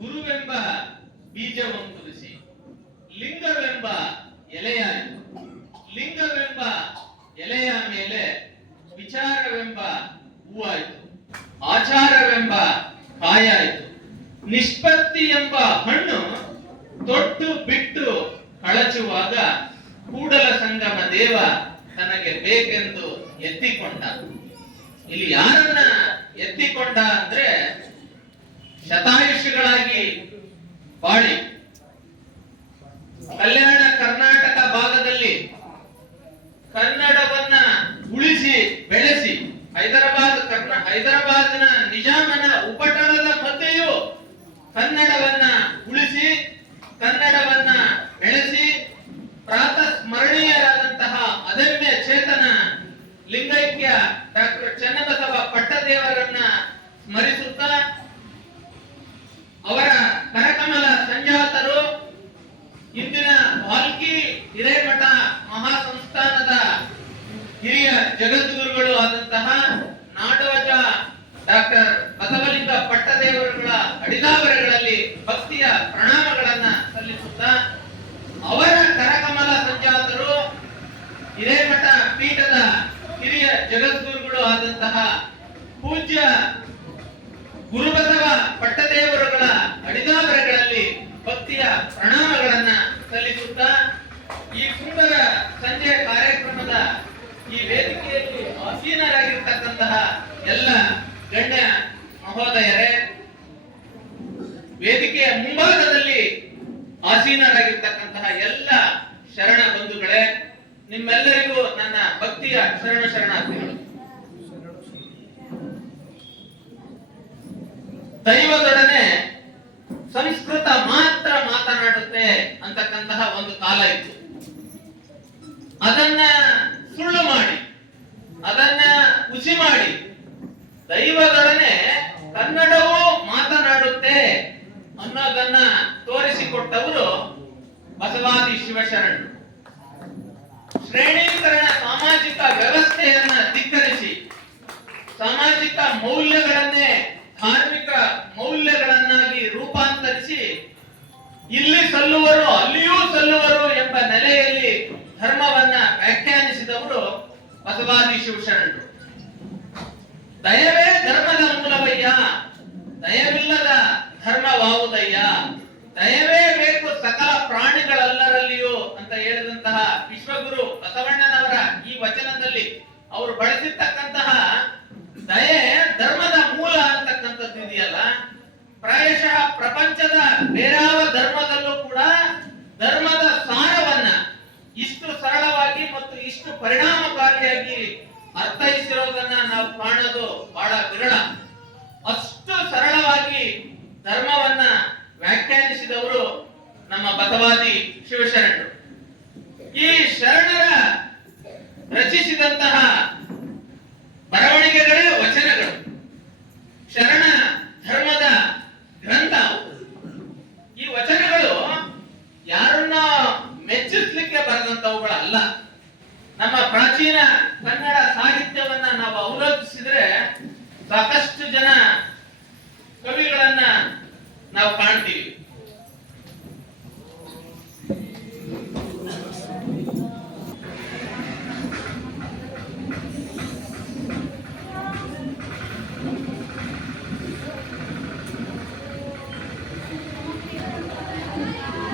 ಗುರುವೆಂಬ ಬೀಜವಂಕುರಿಸಿ ಲಿಂಗವೆಂಬ ಎಲೆಯಾಯಿತು. ಲಿಂಗವೆಂಬ ಎಲೆಯ ಮೇಲೆ ವಿಚಾರವೆಂಬ ಹೂವಾಯಿತು. ಆಚಾರವೆಂಬ ಕಾಯಾಯಿತು. ನಿಷ್ಪತ್ತಿ ಎಂಬ ಹಣ್ಣು ತೊಟ್ಟು ಬಿಟ್ಟು ಕಳಚುವಾಗ ಕೂಡಲ ಸಂಗಮ ದೇವ ತನಗೆ ಬೇಕೆಂದು ಎತ್ತಿಕೊಂಡ. ಇಲ್ಲಿ ಯಾರನ್ನ ಎತ್ತಿಕೊಂಡ ಅಂದ್ರೆ ಶತಾಯುಷಿಗಳಾಗಿ ಬಾಳಿ ಕಲ್ಯಾಣ ಕರ್ನಾಟಕ ಭಾಗದಲ್ಲಿ ಕನ್ನಡವನ್ನ ಉಳಿಸಿ ಬೆಳೆಸಿ ಹೈದರಾಬಾದ್ನ ನಿಜಾಮನ ಉಪಟಳದ ಮಧ್ಯೆಯೂ ಕನ್ನಡವನ್ನ ಉಳಿಸಿ ಕನ್ನಡವನ್ನ ಬೆಳೆಸಿ ಪ್ರಾತಃ ಸ್ಮರಣೀಯರಾದಂತಹ ಅದಮ್ಯ ಚೇತನ ಲಿಂಗೈಕ್ಯ ಡಾಕ್ಟರ್ ಚನ್ನಬಸವ ಪಟ್ಟದೇವರನ್ನ ಸ್ಮರಿಸುತ್ತಾ ಅವರ ಕರಕಮಲ ಸಂಜಾತರು ಇಂದಿನ ವಾಲ್ಕಿ ಹಿರೇಮಠ ಮಹಾಸಂಸ್ಥಾನದ ಹಿರಿಯ ಜಗದ್ಗುರುಗಳು ಆದಂತಹ ನಾಡೋಜ ಡಾಕ್ಟರ್ ಬಸವಲಿಂಗ ಪಟ್ಟದೇವರುಗಳ ಅಡಿದಾವರೆಗಳಲ್ಲಿ ಭಕ್ತಿಯ ಪ್ರಣಾಮಗಳನ್ನ ಸಲ್ಲಿಸುತ್ತಾ ಅವರ ಕರಕಮಲ ಸಂಜಾತರು ಹಿರೇಮಠ ಪೀಠದ ಹಿರಿಯ ಜಗದ್ಗುರುಗಳು ಆದಂತಹ ಪೂಜ್ಯ ಗುರುಬಸವ ಪಟ್ಟದೇವರುಗಳ ಅಡಿದಾವರೆಗಳಲ್ಲಿ ಭಕ್ತಿಯ ಪ್ರಣಾಮಗಳನ್ನ ಸಲ್ಲಿಸುತ್ತಾ ಈ ಸುಂದರ ಸಂಜೆ ಕಾರ್ಯಕ್ರಮದ ಈ ವೇದಿಕೆಯಲ್ಲಿ ಆಸೀನರಾಗಿರ್ತಕ್ಕಂತಹ ಎಲ್ಲ ಗಣ್ಯ ಮಹೋದಯರೇ, ವೇದಿಕೆಯ ಮುಂಭಾಗದಲ್ಲಿ ಆಸೀನರಾಗಿರ್ತಕ್ಕಂತಹ ಎಲ್ಲ ಶರಣ ಬಂಧುಗಳೇ, ನಿಮ್ಮೆಲ್ಲರಿಗೂ ನನ್ನ ಭಕ್ತಿಯ ಶರಣಾರ್ಥಿಗಳು. ದೈವದೊಡನೆ ಸಂಸ್ಕೃತ ಮಾತ್ರ ಮಾತನಾಡುತ್ತೆ ಅಂತಕ್ಕಂತಹ ಒಂದು ಕಾಲ ಇತ್ತು. ಅದನ್ನ ಸುಳ್ಳು ಮಾಡಿ ಅದನ್ನ ಹುಸಿ ಮಾಡಿ ದೈವದೊಡನೆ ಕನ್ನಡವೂ ಮಾತನಾಡುತ್ತೆ ಅನ್ನೋದನ್ನ ತೋರಿಸಿಕೊಟ್ಟವರು ಬಸವಾದಿ ಶಿವಶರಣರು. ಶ್ರೇಣೀಕರಣ ಸಾಮಾಜಿಕ ವ್ಯವಸ್ಥೆಯನ್ನ ಧಿಕ್ಕರಿಸಿ ಸಾಮಾಜಿಕ ಮೌಲ್ಯಗಳನ್ನೇ ಧಾರ್ಮಿಕ ಮೌಲ್ಯಗಳನ್ನಾಗಿ ರೂಪಾಂತರಿಸಿ ಇಲ್ಲಿ ಸಲ್ಲುವರು ಅಲ್ಲಿಯೂ ಸಲ್ಲುವರು ಎಂಬ ನೆಲೆಯಲ್ಲಿ ಧರ್ಮವನ್ನ ವ್ಯಾಖ್ಯಾನಿಸಿದವರು ಬಸವಾದಿ ಶಿವಶರಣರು. ದಯವೇ ಧರ್ಮದ ಮೂಲವಯ್ಯ, ದಯವಿಲ್ಲದ ಧರ್ಮವಾವುದಯ್ಯ, ದಯವೇ ಬೇಕು ಸಕಲ ಪ್ರಾಣಿಗಳೆಲ್ಲರಲ್ಲಿಯೂ ಅಂತ ಹೇಳಿದಂತಹ ವಿಶ್ವಗುರು ಬಸವಣ್ಣನವರ ಈ ವಚನದಲ್ಲಿ ಅವರು ಬಳಸಿರ್ತಕ್ಕಂತಹ ದಯೆ ಧರ್ಮದ ಮೂಲ ಅಂತಕ್ಕಂಥದ್ದು ಇದೆಯಲ್ಲ, ಪ್ರಾಯಶಃ ಪ್ರಪಂಚದ ಬೇರಾವ ಧರ್ಮದಲ್ಲೂ ಕೂಡ ಧರ್ಮದ ಸಾರವನ್ನ ಇಷ್ಟು ಸರಳವಾಗಿ ಮತ್ತು ಇಷ್ಟು ಪರಿಣಾಮಕಾರಿಯಾಗಿ ಅರ್ಥೈಸಿರೋದನ್ನ ನಾವು ಕಾಣೋದು ಬಹಳ ವಿರಳ. ಅಷ್ಟು ಸರಳವಾಗಿ ಧರ್ಮವನ್ನ ವ್ಯಾಖ್ಯಾನಿಸಿದವರು ನಮ್ಮ ಬಸವಾದಿ ಶಿವಶರಣರು. ಈ ಶರಣರ ರಚಿಸಿದಂತಹ ಬರವಣಿಗೆಗಳು ವಚನಗಳು ಶರಣ ಧರ್ಮದ ಗ್ರಂಥ. ಈ ವಚನಗಳು ಯಾರನ್ನ ಮೆಚ್ಚಿಸ್ಲಿಕ್ಕೆ ಬರೆದಂತವುಗಳಲ್ಲ. ನಮ್ಮ ಪ್ರಾಚೀನ ಕನ್ನಡ ಸಾಹಿತ್ಯವನ್ನ ನಾವು ಅವಲೋಕಿಸಿದ್ರೆ ಸಾಕಷ್ಟು ಜನ ಕವಿಗಳನ್ನ ನಾವು ಕಾಣ್ತೀವಿ.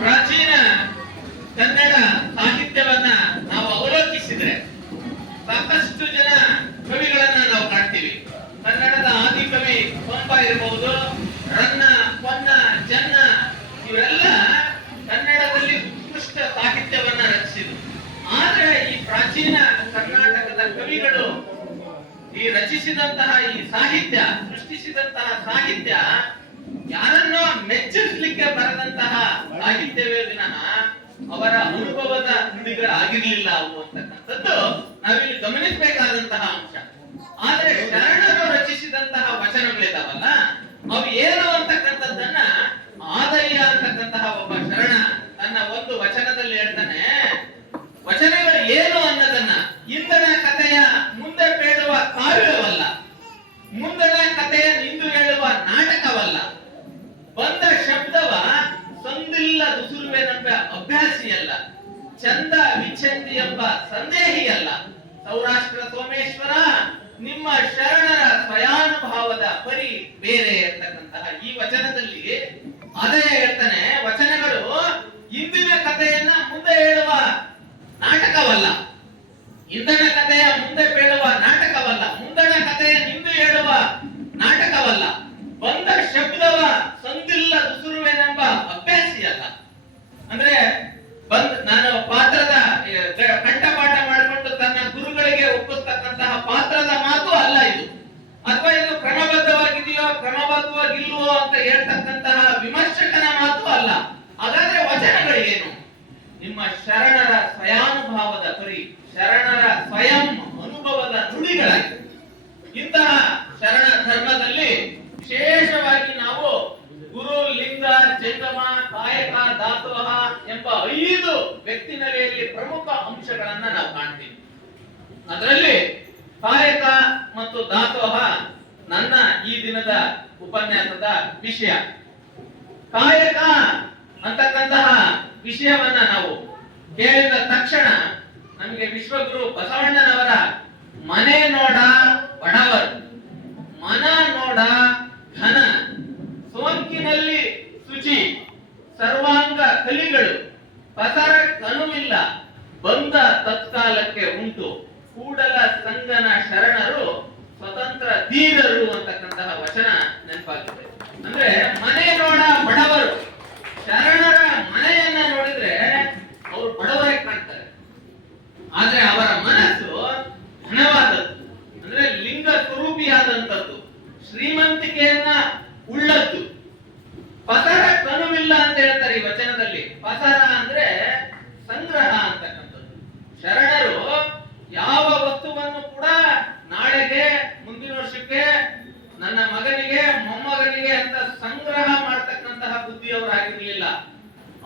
ಪ್ರಾಚೀನ ಕನ್ನಡ ಸಾಹಿತ್ಯವನ್ನ ನಾವು ಅವಲೋಕಿಸಿದ್ರೆ ಸಾಕಷ್ಟು ಜನ ಕವಿಗಳನ್ನ ನಾವು ಕಾಣ್ತೀವಿ. ಕನ್ನಡದ ಆದಿ ಕವಿ ಪಂಪ ಇರಬಹುದು, ರನ್ನ, ಪೊನ್ನ, ಚೆನ್ನ, ಇವರೆಲ್ಲ ಕನ್ನಡದಲ್ಲಿ ಉತ್ಕೃಷ್ಟ ಸಾಹಿತ್ಯವನ್ನ ರಚಿಸಿದ್ರು. ಆದ್ರೆ ಈ ಪ್ರಾಚೀನ ಕರ್ನಾಟಕದ ಕವಿಗಳು ಈ ರಚಿಸಿದಂತಹ ಈ ಸಾಹಿತ್ಯ, ಸೃಷ್ಟಿಸಿದಂತಹ ಸಾಹಿತ್ಯ ಯಾರನ್ನೋ ಮೆಚ್ಚಿಸ್ಲಿಕ್ಕೆ ಬರದಂತಹ ಸಾಹಿತ್ಯವೇ ವಿನಃ ಅವರ ಅನುಭವದ ನುಡಿಗಳಾಗಿರ್ಲಿಲ್ಲ ಅವು ಅಂತಕ್ಕಂಥದ್ದು ನಾವಿಲ್ಲಿ ಗಮನಿಸಬೇಕಾದಂತಹ ಅಂಶ. ಆದ್ರೆ ಶರಣರು ರಚಿಸಿದಂತಹ ವಚನಗಳಿದಾವಲ್ಲ, ಅವು ಏನು ಅಂತಕ್ಕಂಥದ್ದನ್ನ ಆದಯ್ಯ ಅಂತಕ್ಕಂತಹ ಒಬ್ಬ ಶರಣ ತನ್ನ ಒಂದು ವಚನದಲ್ಲಿ ಹೇಳ್ತಾನೆ. ವಚನಗಳು ಏನು ಅನ್ನೋದನ್ನ ಇಂದನ ಕಥೆಯ ಮುಂದೆ ಬೇಡುವ ಕಾವ್ಯವಲ್ಲ, ಮುಂದನ ಕಥೆಯ ಇಂದು ಹೇಳುವ ನಾಟಕವಲ್ಲ, ಬಂದ ಶಬ್ದ ಚಂದ ವಿಚ್ಛಂದಿ ಎಂಬ ಸಂದೇಹಿಯಲ್ಲ. ಸೌರಾಷ್ಟ್ರ ಸೋಮೇಶ್ವರ ನಿಮ್ಮ ಶರಣರ ಸ್ವಯಾನುಭಾವದ ಪರಿ ಬೇರೆ ಅಂತಕ್ಕಂತಹ ಈ ವಚನದಲ್ಲಿ ಅದೇ ಹೇಳ್ತಾನೆ. ವಚನಗಳು ಇಂದಿನ ಕಥೆಯನ್ನ ಮುಂದೆ ಹೇಳುವ ನಾಟಕವಲ್ಲ, ಇಂದಿನ ಕಥೆಯ ಮುಂದೆ ಹೇಳುವ ನಾಟಕವಲ್ಲ, ಮುಂದಣ ಕಥೆಯ ಹಿಂದೆ ಹೇಳುವ ನಾಟಕವಲ್ಲ, ಬಂದ ಶಬ್ದವ ಸಂದಿಲ್ಲ ದುಸುರುವೆನೆಂಬ ಅಭ್ಯಾಸಿಯಲ್ಲ. ಅಂದ್ರೆ ನಾನು ಪಾತ್ರದ ಕಂಠಪಾಠ ಮಾಡಿಕೊಂಡು ತನ್ನ ಗುರುಗಳಿಗೆ ಒಪ್ಪಿಸ್ತಕ್ಕಂತಹ ಪಾತ್ರದ ಮಾತು ಅಲ್ಲ ಇದು, ಅಥವಾ ಇದು ಕ್ರಮಬದ್ಧವಾಗಿದೆಯೋ ಕ್ರಮಬದ್ಧವಾಗಿಲ್ವೋ ಅಂತ ಹೇಳ್ತಕ್ಕಂತಹ ವಿಮರ್ಶಕನ ಮಾತು ಅಲ್ಲ. ಹಾಗಾದ್ರೆ ವಚನಗಳೇನು? ನಿಮ್ಮ ಶರಣರ ಸ್ವಯಾನುಭಾವದ ಪರಿ, ಶರಣರ ಸ್ವಯಂ ಅನುಭವದ ನುಡಿಗಳಾಗಿವೆ. ಇಂತಹ ಶರಣ ಧರ್ಮದಲ್ಲಿ ವಿಶೇಷವಾಗಿ ನಾವು ಗುರು, ಲಿಂಗ, ಜಂಗಮ, ಕಾಯಕ, ದಾಸೋಹ ಎಂಬ 5 ವ್ಯಕ್ತಿ ನೆಲೆಯಲ್ಲಿ ಪ್ರಮುಖ ಅಂಶಗಳನ್ನ ನಾವು ಕಾಣ್ತೀವಿ. ಅದರಲ್ಲಿ ಕಾಯಕ ಮತ್ತು ದಾಸೋಹ ನನ್ನ ಈ ದಿನದ ಉಪನ್ಯಾಸದ ವಿಷಯ. ಕಾಯಕ ಅಂತಕ್ಕಂತಹ ವಿಷಯವನ್ನ ನಾವು ಕೇಳಿದ ತಕ್ಷಣ ನಮಗೆ ವಿಶ್ವಗುರು ಬಸವಣ್ಣನವರ ಮನೆ ನೋಡ ಬಡವರು, ಮನ ನೋಡ ಘನ, ಸೋಂಕಿನಲ್ಲಿ ಶುಚಿ, ಸರ್ವಾಂಗ ಕಲಿಗಳು, ಪಸರ ಕನುವಿಲ್ಲ, ಬಂದ ತತ್ಕಾಲಕ್ಕೆ ಉಂಟು, ಕೂಡಲ ಸಂಗನ ಶರಣರು ಸ್ವತಂತ್ರ ಧೀರರು ಅಂತಕ್ಕಂತಹ ವಚನ ನೆನಪಾಗುತ್ತೆ. ಅಂದ್ರೆ ಮನೆ ನೋಡ ಬಡವರು, ಶರಣರ ಮನೆಯನ್ನ ನೋಡಿದ್ರೆ ಅವರು ಬಡವರೇ ಕಾಣ್ತಾರೆ, ಆದ್ರೆ ಅವರ ಮನಸ್ಸು ಘನವಾದದ್ದು, ಅಂದ್ರೆ ಲಿಂಗ ಸ್ವರೂಪಿಯಾದಂಥದ್ದು, ಶ್ರೀಮಂತಿಕೆಯನ್ನ ಉಳ್ಳದ್ದು. ಪಸರ ಕನುವಿಲ್ಲ ಅಂತ ಹೇಳ್ತಾರೆ ಈ ವಚನದಲ್ಲಿ. ಪಸರ ಅಂದ್ರೆ ಸಂಗ್ರಹ ಅಂತಕ್ಕಂಥದ್ದು. ಶರಣರು ಯಾವ ವಸ್ತುವನ್ನು ಕೂಡ ನಾಳೆಗೆ, ಮುಂದಿನ ವರ್ಷಕ್ಕೆ, ನನ್ನ ಮಗನಿಗೆ, ಮೊಮ್ಮಗನಿಗೆ ಅಂತ ಸಂಗ್ರಹ ಮಾಡತಕ್ಕಂತಹ ಬುದ್ಧಿಯವರಾಗಿರ್ಲಿಲ್ಲ.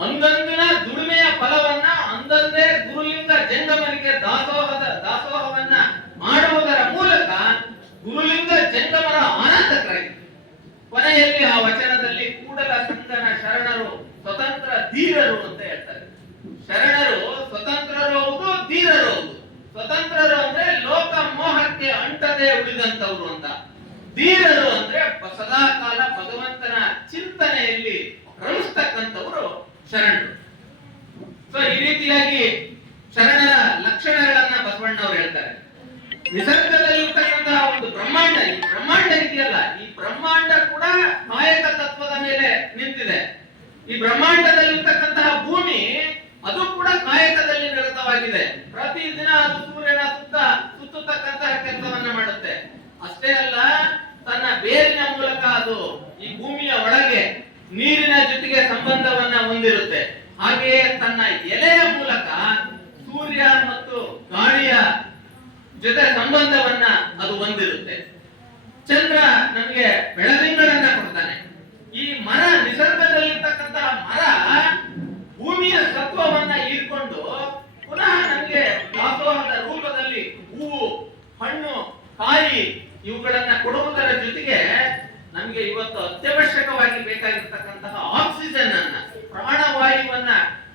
ಅಂದಂದಿನ ದುಡಿಮೆಯ ಫಲವನ್ನ ಅಂದಂದೇ ಗುರುಲಿಂಗ ಜಂಗಮನಿಗೆ ದಾಸೋಹವನ್ನ ಮಾಡುವುದರ ಮೂಲಕ ಗುರುಲಿಂಗ ಜಂಗಮರ ಆನಂದಕರಾಗಿತ್ತು. ಕೊನೆಯಲ್ಲಿ ಆ ವಚನದಲ್ಲಿ ಕೂಡಲ ಸಂಗನ ಶರಣರು ಸ್ವತಂತ್ರ ಧೀರರು ಅಂತ ಹೇಳ್ತಾರೆ. ಶರಣರು ಸ್ವತಂತ್ರರು ಹೌದು, ಧೀರರು ಹೌದು. ಸ್ವತಂತ್ರರು ಅಂದ್ರೆ ಲೋಕ ಮೋಹಕ್ಕೆ ಅಂಟದೆ ಉಳಿದಂತವ್ರು ಅಂತ, ಧೀರರು ಅಂದ್ರೆ ಸದಾ ಕಾಲ ಭಗವಂತನ ಚಿಂತನೆಯಲ್ಲಿ ರಮಿಸ್ತಕ್ಕಂಥವರು ಶರಣರು. ಸೊ ಈ ರೀತಿಯಾಗಿ ಶರಣರ ಲಕ್ಷಣಗಳನ್ನ ಬಸವಣ್ಣವರು ಹೇಳ್ತಾರೆ. ನಿಸರ್ಗದಲ್ಲಿರ್ತಕ್ಕಂತಹ ಒಂದು ಬ್ರಹ್ಮಾಂಡ, ಈ ಬ್ರಹ್ಮಾಂಡ ಇದೆಯಲ್ಲ, ಈ ಬ್ರಹ್ಮಾಂಡ ಕೂಡ ಕಾಯಕ ತತ್ವದ ಮೇಲೆ ನಿಂತಿದೆ. ಈ ಬ್ರಹ್ಮಾಂಡದಲ್ಲಿರ್ತಕ್ಕಂತಹ ಭೂಮಿ ಅದು ಕೂಡ ಕಾಯಕದಲ್ಲಿ ನಿರತವಾಗಿದೆ. ಪ್ರತಿದಿನ ಅದು ಸೂರ್ಯನ ಸುತ್ತತಕ್ಕಂತಹ ಕೆಲಸವನ್ನ ಮಾಡುತ್ತೆ. ಅಷ್ಟೇ ಅಲ್ಲ, ತನ್ನ ಬೇರಿನ ಮೂಲಕ ಅದು ಈ ಭೂಮಿಯ ಒಳಗೆ ನೀರಿನ ಜೊತೆಗೆ ಸಂಬಂಧವನ್ನ ಹೊಂದಿರುತ್ತೆ. ಹಾಗೆಯೇ ತನ್ನ ಎಲೆಯ ಮೂಲಕ ಸೂರ್ಯ ಮತ್ತು ಗಾಳಿಯ ಜೊತೆ ಸಂಬಂಧವನ್ನ ಅದು ಹೊಂದಿರುತ್ತೆ. ಚಂದ್ರ ನಮಗೆ ಬೆಳದಿಂಗಳನ್ನ ಕೊಡ್ತಾನೆ. ಈ ಮರ, ನಿಸರ್ಗದಲ್ಲಿರ್ತಕ್ಕಂತಹ ಮರ ಭೂಮಿಯ ಸತ್ವವನ್ನ ಹೀರ್ಕೊಂಡು ಪುನಃ ನಮಗೆ ದಾಸೋಹದ ರೂಪದಲ್ಲಿ ಹೂವು, ಹಣ್ಣು, ಕಾಯಿ ಇವುಗಳನ್ನ ಕೊಡುವುದರ ಜೊತೆಗೆ ನಮಗೆ ಇವತ್ತು ಅತ್ಯವಶ್ಯಕವಾಗಿ ಬೇಕಾಗಿರ್ತಕ್ಕಂತಹ ಆಕ್ಸಿಜನ್ ಅನ್ನ, ಪ್ರಾಣವಾಯುವನ್ನ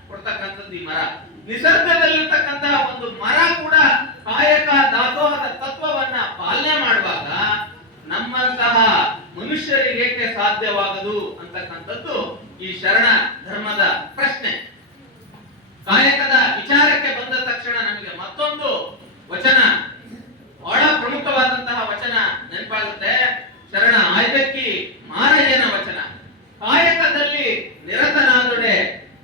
ಕೊಡ್ತಕ್ಕಂಥದ್ದು ಈ ಮರ. ನಿಸರ್ಗದಲ್ಲಿರ್ತಕ್ಕಂತಹ ಒಂದು ಮರ ಕೂಡ ಕಾಯಕ ದಾಸೋಹದ ತತ್ವವನ್ನ ಪಾಲನೆ ಮಾಡುವಾಗ ನಮ್ಮಂತಹ ಮನುಷ್ಯರಿಗೆ ಏಕೆ ಸಾಧ್ಯವಾಗದು ಅಂತಕ್ಕಂಥದ್ದು ಈ ಶರಣ ಧರ್ಮದ ಪ್ರಶ್ನೆ. ಕಾಯಕದ ವಿಚಾರಕ್ಕೆ ಬಂದ ತಕ್ಷಣ ನಮಗೆ ಮತ್ತೊಂದು ವಚನ, ಬಹಳ ಪ್ರಮುಖವಾದಂತಹ ವಚನ ನೆನಪಾಗುತ್ತೆ. ಶರಣ ಆಯ್ದಕ್ಕಿ ಮಾರಯ್ಯನ ವಚನ. ಕಾಯಕದಲ್ಲಿ ನಿರತನಾದೊಡೆ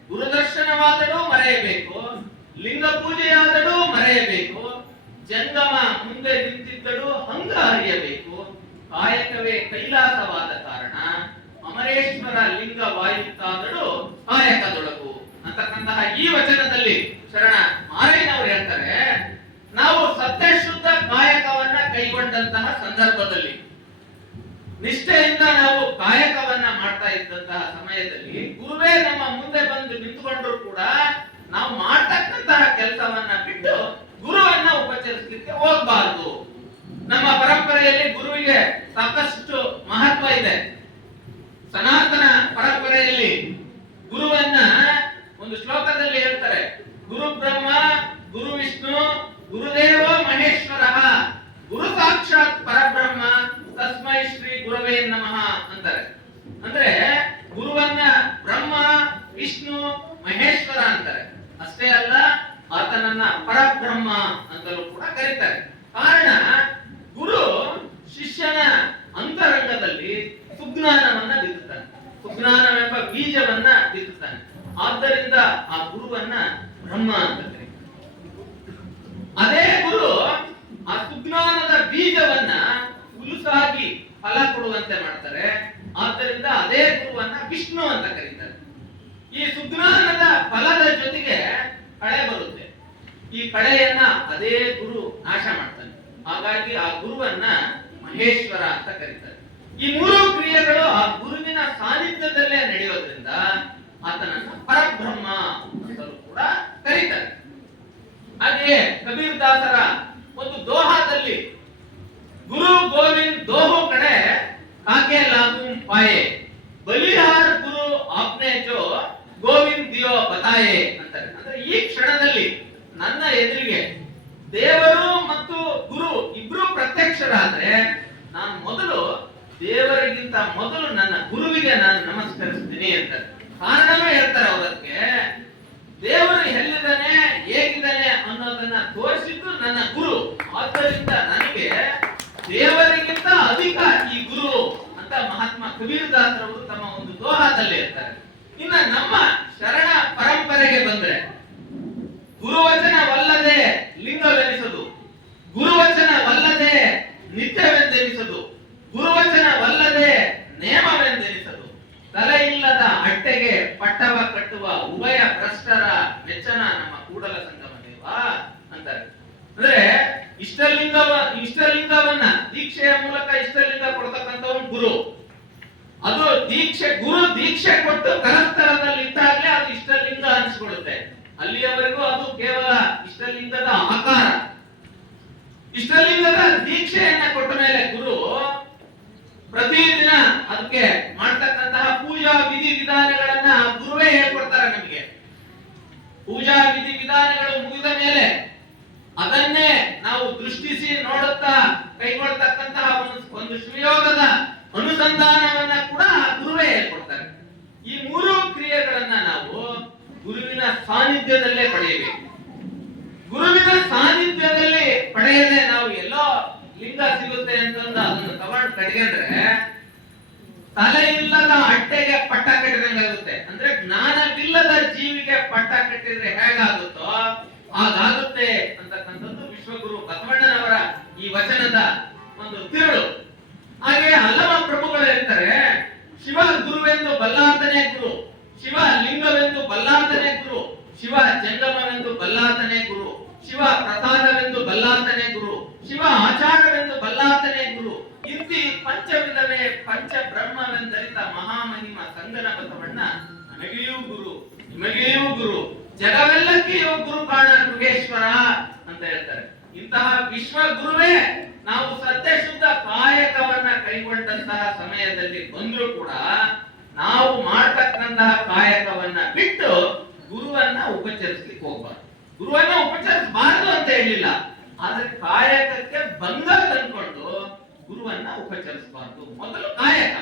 ಗುರುದರ್ಶನವಾದಡೂ ಮರೆಯಬೇಕು, ಲಿಂಗ ಪೂಜೆಯಾದಡೂ ಮರೆಯಬೇಕು, ಜಂಗಮ ಮುಂದೆ ನಿಂತಿದ್ದಳು ಹಂಗ ಅರಿಯಬೇಕು, ಕಾಯಕವೇ ಕೈಲಾಸವಾದ ಕಾರಣ ಅಮರೇಶ್ವರ ಲಿಂಗ ವಾಯುತ್ತಾದಳು ಕಾಯಕದೊಳಗು ಅಂತಕ್ಕಂತಹ ಈ ವಚನದಲ್ಲಿ ಶರಣ ಮಾರಯ್ಯನವರು ಹೇಳ್ತಾರೆ, ನಾವು ಸತ್ಯಶುದ್ಧ ಕಾಯಕವನ್ನ ಕೈಗೊಂಡಂತಹ ಸಂದರ್ಭದಲ್ಲಿ, ನಿಷ್ಠೆಯಿಂದ ನಾವು ಕಾಯಕವನ್ನ ಮಾಡ್ತಾ ಇದ್ದಂತಹ ಸಮಯದಲ್ಲಿ ಗುರುವೇ ನಮ್ಮ ಮುಂದೆ ಬಂದು ನಿಂತುಕೊಂಡ್ರು ಕೂಡ ನಾವು ಮಾಡ್ತಕ್ಕಂತಹ ಕೆಲಸವನ್ನ ಬಿಟ್ಟು ಗುರುವನ್ನ ಉಪಚರಿಸಲಿಕ್ಕೆ ಹೋಗಬಾರದು. ನಮ್ಮ ಪರಂಪರೆಯಲ್ಲಿ ಗುರುವಿಗೆ ಸಾಕಷ್ಟು ಮಹತ್ವ ಇದೆ. ಸನಾತನ ಪರಂಪರೆಯಲ್ಲಿ ಗುರುವನ್ನ ಒಂದು ಶ್ಲೋಕದಲ್ಲಿ ಹೇಳ್ತಾರೆ, ಗುರು ಬ್ರಹ್ಮ ಅಂದ್ರೆ ಗುರುವನ್ನ ಬ್ರಹ್ಮ, ವಿಷ್ಣು, ಮಹೇಶ್ವರ ಅಂತಾರೆ. ಅಷ್ಟೇ ಅಲ್ಲ, ಆತನನ್ನ ಪರಬ್ರಹ್ಮ ಅಂತಲೂ ಕೂಡ ಕರೀತಾರೆ. ಕಾರಣ, ಗುರು ಶಿಷ್ಯನ ಅಂತರಂಗದಲ್ಲಿ ಸುಜ್ಞಾನವನ್ನ ಬಿತ್ತುತ್ತಾನೆ, ಸುಜ್ಞಾನವೆಂಬ ಬೀಜವನ್ನ ಬಿತ್ತುತ್ತಾನೆ. ಆದ್ದರಿಂದ ಆ ಗುರುವನ್ನ ಬ್ರಹ್ಮ ಅಂತ ಕರೀತಾರೆ. ಅದೇ ಗುರು ಆ ಸುಜ್ಞಾನದ ಬೀಜವನ್ನ ಹುಲುಸಾಗಿ ಫಲ ಕೊಡುವಂತೆ ಮಾಡ್ತಾರೆ. ಆದ್ದರಿಂದ ಅದೇ ಗುರುವನ್ನ ವಿಷ್ಣು ಅಂತ ಕರೀತಾರೆ. ಈ ಸುಜ್ಞಾನದ ಫಲದ ಜೊತೆಗೆ ಕಳೆ ಬರುತ್ತೆ. ಈ ಕಳೆಯನ್ನ ಅದೇ ಗುರು ನಾಶ ಮಾಡ್ತಾನೆ. ಹಾಗಾಗಿ ಆ ಗುರುವನ್ನ ಮಹೇಶ್ವರ ಅಂತ ಕರೀತಾರೆ. ಈ ಮೂರು ಕ್ರಿಯೆಗಳು ಆ ಗುರುವಿನ ಸಾನ್ನಿಧ್ಯದಲ್ಲೇ ನಡೆಯೋದ್ರಿಂದ ಆತನನ್ನ ಪರಬ್ರಹ್ಮ ಅಂತಲೂ ಕೂಡ ಕರೀತಾರೆ. ಹಾಗೆಯೇ ಕಬೀರ್ ದಾಸರ ಒಂದು ದೋಹಾದಲ್ಲಿ ಗುರು ಗೋವಿಂದ್ ದೋಹೋ ಕಡೆ ಕಾಕೆ ಲಾಗೂಂ ಪಾಯೆ, ಬಲಿಹಾರ್ ಗುರು ಆಪ್ನೆ ಜೋ ಗೋವಿಂದ್ ದಿಯೋ ಬತಾಯೆ ಅಂತಾರೆ. ಅಂದ್ರೆ ಈ ಕ್ಷಣದಲ್ಲಿ ನನ್ನ ಎದುರಿಗೆ ದೇವರು ಮತ್ತು ಗುರು ಇಬ್ರು ಪ್ರತ್ಯಕ್ಷರಾದ್ರೆ ನಾನು ಮೊದಲು ದೇವರಿಗಿಂತ ಮೊದಲು ನನ್ನ ಗುರುವಿಗೆ ನಾನು ನಮಸ್ಕರಿಸ್ತೀನಿ ಅಂತಾರೆ. ಕಾರಣವೇ ಹೇಳ್ತಾರೆ ಅವರಕ್ಕೆ, ದೇವರು ಎಲ್ಲಿದ್ದಾನೆ, ಹೇಗಿದ್ದಾನೆ ಅನ್ನೋದನ್ನ ತೋರಿಸಿದ್ದು ನನ್ನ ಗುರು. ಆದ್ದರಿಂದ ನನಗೆ ದೇವರಿಗಿಂತ ಅಧಿಕ ಈ ಗುರು ಅಂತ ಮಹಾತ್ಮ ಕಬೀರ್ ದಾಸರವರು ತಮ್ಮ ಒಂದು ದೋಹಾದಲ್ಲಿ ಇರ್ತಾರೆ. ಇನ್ನ ನಮ್ಮ ಶರಣ ಪರಂಪರೆಗೆ ಬಂದ್ರೆ, ಗುರುವಚನವಲ್ಲದೆ ಲಿಂಗವೆನಿಸದು, ಗುರುವಚನವಲ್ಲದೆ ನಿತ್ಯವೆಂದೆನಿಸದು, ಗುರುವಚನವಲ್ಲದೆ ನೇಮವೆಂದೆನಿಸದು, ತಲೆ ಇಲ್ಲದ ಅಟ್ಟೆಗೆ ಪಟ್ಟವ ಕಟ್ಟುವ ಉಭಯ ಭ್ರಷ್ಟರ ಮೆಚ್ಚನ ನಮ್ಮ ಕೂಡಲ ಸಂಗಮ ದೇವ ಅಂತಾರೆ. ಅಂದ್ರೆ ಇಷ್ಟಲಿಂಗವನ್ನ ದೀಕ್ಷೆಯ ಮೂಲಕ ಇಷ್ಟಲಿಂಗ ಕೊಡ್ತಕ್ಕಂಥವನು ಗುರು. ಅದು ಗುರು ದೀಕ್ಷೆ ಕೊಟ್ಟು ಕರಸ್ಥಳದಲ್ಲಿ ಇಟ್ಟಾಗ್ಲೇ ಅದು ಇಷ್ಟಲಿಂಗ ಅನಿಸ್ಕೊಳ್ಳುತ್ತೆ. ಅಲ್ಲಿಯವರೆಗೂ ಅದು ಕೇವಲ ಇಷ್ಟಲಿಂಗದ ಆಕಾರ. ಇಷ್ಟಲಿಂಗದ ದೀಕ್ಷೆಯನ್ನ ಕೊಟ್ಟ ಮೇಲೆ ಗುರು ಪ್ರತಿದಿನ ಅದಕ್ಕೆ ಮಾಡ್ತಕ್ಕಂತಹ ಪೂಜಾ ವಿಧಿ ವಿಧಾನಗಳನ್ನ ಗುರುವೇ ಹೇಳ್ಕೊಡ್ತಾರೆ ನಮಗೆ. ಪೂಜಾ ವಿಧಿ ವಿಧಾನಗಳು ಮುಗಿದ ಮೇಲೆ ಅದನ್ನೇ ನಾವು ದೃಷ್ಟಿಸಿ ನೋಡುತ್ತಾ ಕೈಗೊಳ್ತಕ್ಕಂತಹ ಒಂದು ಸುಯೋಗದ ಅನುಸಂಧಾನವನ್ನ ಕೂಡ ಗುರುವೇ ಹೇಳ್ಕೊಡ್ತಾರೆ. ಈ ಮೂರು ಕ್ರಿಯೆಗಳನ್ನ ನಾವು ಗುರುವಿನ ಸಾನ್ನಿಧ್ಯದಲ್ಲೇ ಪಡೆಯಬೇಕು. ಗುರುವಿನ ಸಾನ್ನಿಧ್ಯದಲ್ಲಿ ಪಡೆಯದೆ ನಾವು ಎಲ್ಲೋ ಲಿಂಗ ಸಿಗುತ್ತೆ ಅಂತಂದು ಅದನ್ನು ತಗೊಂಡು ಕಟ್ಕೊಂಡ್ರೆ ತಲೆ ಇಲ್ಲದ ಅಟ್ಟೆಗೆ ಪಟ್ಟ ಕಟ್ಟಿದಂಗಾಗುತ್ತೆ. ಅಂದ್ರೆ ಜ್ಞಾನವಿಲ್ಲದ ಜೀವಿಗೆ ಪಟ್ಟ ಕಟ್ಟಿದ್ರೆ ಹೇಗಾಗುತ್ತೋ ಹಾಗಾಗುತ್ತೆ ಅಂತಕ್ಕಂಥದ್ದು ವಿಶ್ವಗುರು ಬಸವಣ್ಣನವರ ಈ ವಚನದ ಒಂದು ತಿರುಳು. ಹಾಗೆ ಹಲವ ಪ್ರಭುಗಳು ಹೇಳ್ತಾರೆ, ಶಿವ ಗುರುವೆಂದು ಬಲ್ಲಾತನೇ ಗುರು, ಶಿವ ಲಿಂಗವೆಂದು ಬಲ್ಲಾತನೇ ಗುರು, ಶಿವ ಜಂಗಮವೆಂದು ಬಲ್ಲಾತನೇ ಗುರು, ಶಿವ ಪ್ರಸಾದವೆಂದು ಬಲ್ಲಾತನೇ ಗುರು, ಶಿವ ಆಚಾರವೆಂದು ಬಲ್ಲಾತನೇ ಗುರು, ಇಂತಿ ಪಂಚವಿಧವೇ ಪಂಚ ಬ್ರಹ್ಮವೆಂದರಿತ ಮಹಾಮಹಿಮ ಸಂಗನ ಬಸವಣ್ಣ ನನಗೆಯೂ ಗುರು, ನಿಮಗೆಯೂ ಗುರು, ಜಗವೆಲ್ಲಕ್ಕೆಯೂ ಗುರು ಕಾಣ ಗುರುಗೇಶ್ವರ ಅಂತ ಹೇಳ್ತಾರೆ. ಇಂತಹ ವಿಶ್ವ ಗುರುವೇ ನಾವು ಸತ್ಯ ಶುದ್ಧ ಕಾಯಕವನ್ನ ಕೈಗೊಂಡಂತಹ ಸಮಯದಲ್ಲಿ ಬಂದರೂ ಕೂಡ ನಾವು ಮಾಡತಕ್ಕಂತಹ ಕಾಯಕವನ್ನ ಬಿಟ್ಟು ಗುರುವನ್ನ ಉಪಚರಿಸಲಿಕ್ಕೆ ಹೋಗ್ಬಾರ್ದು. ಗುರುವನ್ನ ಉಪಚರಿಸಬಾರದು ಅಂತ ಹೇಳಿಲ್ಲ, ಆದ್ರೆ ಕಾಯಕಕ್ಕೆ ಭಂಗ ತಂದ್ಕೊಂಡು ಗುರುವನ್ನ ಉಪಚರಿಸಬಾರದು. ಮೊದಲು ಕಾಯಕ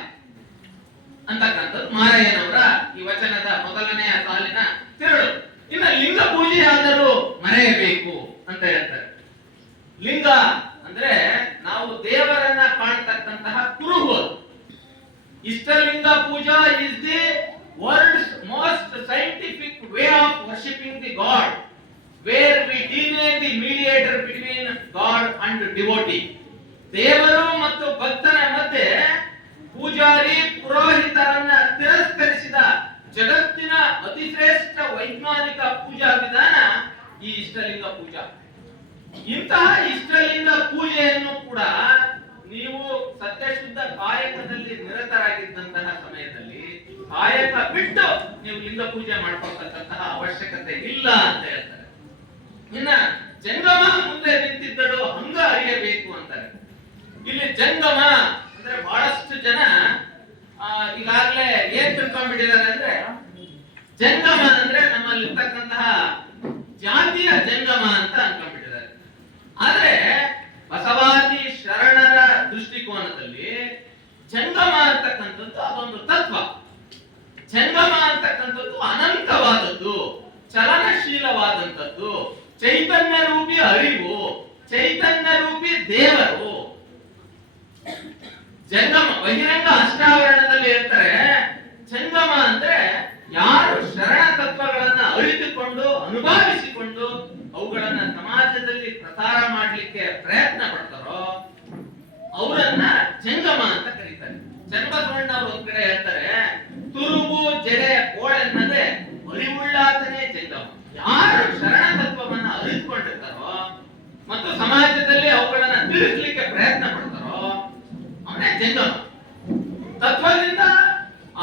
ಅಂತಕ್ಕಂಥದ್ದು ಮಾರಯ್ಯನವರ ಈ ವಚನದ ಮೊದಲನೆಯ ಸಾಲಿನ ತಿರುಳು. ಇನ್ನ ಲಿಂಗ ಪೂಜೆ ಆದರೂ ಮರೆಯಬೇಕು ಅಂತ ಹೇಳ್ತಾರೆ. ಲಿಂಗ ಅಂದ್ರೆ ನಾವು ದೇವರನ್ನ ಕಾಣ್ತಕ್ಕಂತಹ ಕುರುಹು. Ishtalinga puja is the world's most scientific way of worshipping the God, where we deny the mediator between God and devotee. ದೇವರು ಮತ್ತು ಭಕ್ತನ ಮಧ್ಯೆ ಪೂಜಾರಿ ಪುರೋಹಿತರನ್ನ ತಿರಸ್ಕರಿಸಿದ ಜಗತ್ತಿನ ಅತಿಶ್ರೇಷ್ಠ ವೈಜ್ಞಾನಿಕ ಪೂಜಾ ವಿಧಾನ ಈ ಇಷ್ಟಲಿಂಗ ಪೂಜಾ. ಇಂತಹ ಇಷ್ಟಲಿಂಗ ಪೂಜೆಯನ್ನು ಕೂಡ ನೀವು ಸತ್ಯಶುದ್ಧ ಕಾಯಕದಲ್ಲಿ ನಿರತರಾಗಿದ್ದಂತಹ ಸಮಯದಲ್ಲಿ ಕಾಯಕ ಬಿಟ್ಟು ನೀವು ಲಿಂಗ ಪೂಜೆ ಮಾಡ್ಕೊಳ್ತಕ್ಕಂತಹ ಅವಶ್ಯಕತೆ ಇಲ್ಲ ಅಂತ ಹೇಳ್ತಾರೆ. ಇನ್ನ ಜಂಗಮ ಮುಂದೆ ನಿಂತಿದ್ದಳು ಹಂಗ ಅರಿಯಬೇಕು ಅಂತಾರೆ. ಇಲ್ಲಿ ಜಂಗಮ ಅಂದ್ರೆ ಬಹಳಷ್ಟು ಜನ ಈಗಾಗಲೇ ಏನ್ ತಿಳ್ಕೊಂಡ್ಬಿಟ್ಟಿದ್ದಾರೆ ಅಂದ್ರೆ, ಜಂಗಮ ಅಂದ್ರೆ ನಮ್ಮಲ್ಲಿ ಇರ್ತಕ್ಕಂತಹ ಜಾತಿಯ ಜಂಗಮ ಅಂತ ಅನ್ಕೊಂಡ್ಬಿಟ್ಟಿದ್ದಾರೆ. ಆದ್ರೆ ಬಸವಾದಿ ಶರಣರ ದೃಷ್ಟಿಕೋನದಲ್ಲಿ ಜಂಗಮ ಅಂತಕ್ಕಂಥದ್ದು ಅದೊಂದು ತತ್ವ. ಜಂಗಮ ಅಂತಕ್ಕಂಥದ್ದು ಅನಂತವಾದದ್ದು, ಚಲನಶೀಲವಾದಂಥದ್ದು, ಚೈತನ್ಯ ರೂಪಿ ಅರಿವು, ಚೈತನ್ಯ ರೂಪಿ ದೇವರು. ಜಂಗಮ ಬಹಿರಂಗ ಅಷ್ಟಾವರಣದಲ್ಲಿ ಹೇಳ್ತಾರೆ. ಜಂಗಮ ಅಂದ್ರೆ ಯಾರು ಶರಣ ತತ್ವಗಳನ್ನ ಅರಿತುಕೊಂಡು ಅನುಭವಿಸಿಕೊಂಡು ಅವುಗಳನ್ನ ಸಮಾಜದಲ್ಲಿ ಪ್ರಸಾರ ಮಾಡ್ಲಿಕ್ಕೆ ಪ್ರಯತ್ನ ಪಡ್ತಾರೋ ಅವರನ್ನ ಜಂಗಮ ಅಂತ ಕರೀತಾರೆ. ಚನ್ನಬಸವಣ್ಣ ಅವರು ಒಂದ್ ಕಡೆ ಹೇಳ್ತಾರೆ, ತುರುಬು ಜಡೆ ಕೋಳೆನ್ನದೆ ಅರಿವುಳ್ಳಾತನೇ ಜಂಗಮ. ಯಾರು ಶರಣ ತತ್ವವನ್ನ ಅರಿತುಕೊಂಡಿರ್ತಾರೋ ಮತ್ತು ಸಮಾಜದಲ್ಲಿ ಅವುಗಳನ್ನ ತಿಳಿಸ್ಲಿಕ್ಕೆ ಪ್ರಯತ್ನ ಪಡ್ತಾರೋ ಅವನೇ ಜಂಗಮ. ತತ್ವದಿಂದ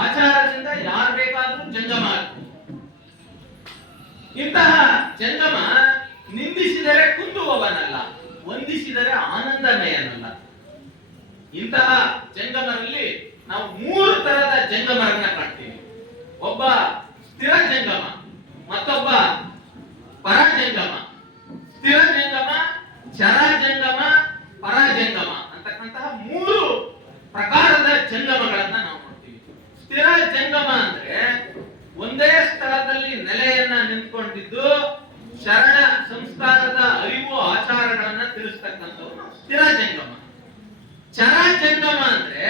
ಆಚಾರದಿಂದ ಯಾರು ಬೇಕಾದ್ರೂ ಜಂಗಮ ಆಗ್ತದೆ. ಇಂತಹ ಜಂಗಮ ನಿಂದಿಸಿದರೆ ಕುಂದುವವನಲ್ಲ, ವಂದಿಸಿದರೆ ಆನಂದಮಯನಲ್ಲ. ಇಂತಹ ಜಂಗಮರಲ್ಲಿ ನಾವು 3 ತರದ ಜಂಗಮರನ್ನ ಕಾಣ್ತೀವಿ. ಒಬ್ಬ ಸ್ಥಿರ ಜಂಗಮ, ಮತ್ತೊಬ್ಬ ಪರಜಂಗಮ. ಸ್ಥಿರ ಜಂಗಮ, ಚರ ಜಂಗಮ, ಪರಜಂಗಮ ಅಂತಕ್ಕಂತಹ 3 ಪ್ರಕಾರದ ಜಂಗಮಗಳನ್ನ ನಾವು ನೋಡ್ತೀವಿ. ಸ್ಥಿರ ಜಂಗಮ ಅಂದ್ರೆ ಒಂದೇ ಸ್ಥಳದಲ್ಲಿ ನೆಲೆಯನ್ನ ನಿಂತ್ಕೊಂಡಿದ್ದು ಶರಣ ಸಂಸ್ಕಾರದ ಅರಿವು ಆಚಾರಗಳನ್ನ ತಿಳಿಸ್ತಕ್ಕಂಥವ್ರು ಸ್ಥಿರ ಜಂಗಮ. ಚರ ಜಂಗಮ ಅಂದ್ರೆ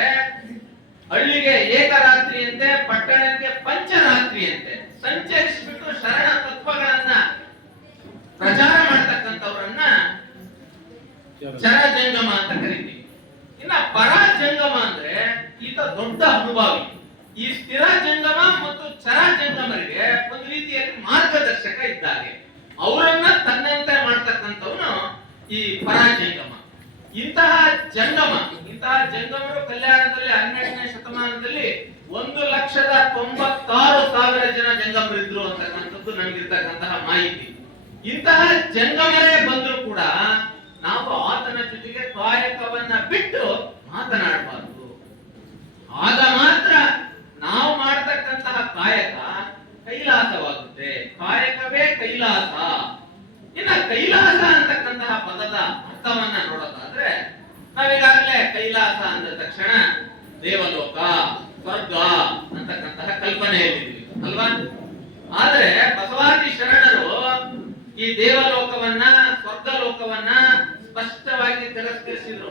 ಹಳ್ಳಿಗೆ ಏಕರಾತ್ರಿಯಂತೆ, ಪಟ್ಟಣಕ್ಕೆ ಪಂಚರಾತ್ರಿಯಂತೆ ಸಂಚರಿಸಿಬಿಟ್ಟು ಶರಣ ತತ್ವಗಳನ್ನ ಪ್ರಚಾರ ಮಾಡತಕ್ಕಂಥವ್ರನ್ನ ಚರ ಜಂಗಮ ಅಂತ ಕರಿತೀವಿ. ಇನ್ನ ಪರ ಜಂಗಮ ಅಂದ್ರೆ ಈತ ದೊಡ್ಡ ಅನುಭವಿ. ಈ ಸ್ಥಿರ ಜಂಗಮ ಮತ್ತು ಚರ ಜಂಗಮರಿಗೆ ಒಂದು ರೀತಿಯಲ್ಲಿ ಮಾರ್ಗದರ್ಶಕ ಇದ್ದಾರೆ. ಅವರನ್ನ ತನ್ನಂತೆ ಮಾಡ್ತಕ್ಕಂಥವನು ಈ ಪರ ಜಂಗಮ. ಇಂತಹ ಜಂಗಮರು ಕಲ್ಯಾಣದಲ್ಲಿ 12ನೇ ಶತಮಾನದಲ್ಲಿ 1,96,000 ಜನ ಜಂಗಮರಿದ್ರು ಅಂತಕ್ಕಂಥದ್ದು ನಮಗಿರ್ತಕ್ಕಂತಹ ಮಾಹಿತಿ. ಇಂತಹ ಜಂಗಮರೇ ಬಂದ್ರು ಕೂಡ ನಾವು ಆತನ ಜೊತೆಗೆ ಕಾಯಕವನ್ನ ಬಿಟ್ಟು ಮಾತನಾಡಬಾರದು. ಆಗ ಮಾತ್ರ ನಾವು ಮಾಡತಕ್ಕಂತಹ ಕಾಯಕ ಕೈಲಾಸವಾಗುತ್ತೆ. ಕಾಯಕವೇ ಕೈಲಾಸ. ಇನ್ನ ಕೈಲಾಸ ಅಂತಕ್ಕಂತಹ ಪದದ ಅರ್ಥವನ್ನ ನೋಡೋದಾದ್ರೆ ನಾವೀಗಾಗಲೇ ಕೈಲಾಸ ಅಂದ ತಕ್ಷಣ ದೇವಲೋಕ, ಸ್ವರ್ಗ ಅಂತಕ್ಕಂತಹ ಕಲ್ಪನೆಯಲ್ಲಿದ್ದೀವಿ ಅಲ್ವಾ? ಆದ್ರೆ ಬಸವಾದಿ ಶರಣರು ಈ ದೇವಲೋಕವನ್ನ, ಸ್ವರ್ಗಲೋಕವನ್ನ ಸ್ಪಷ್ಟವಾಗಿ ತಿರಸ್ಕರಿಸಿದ್ರು.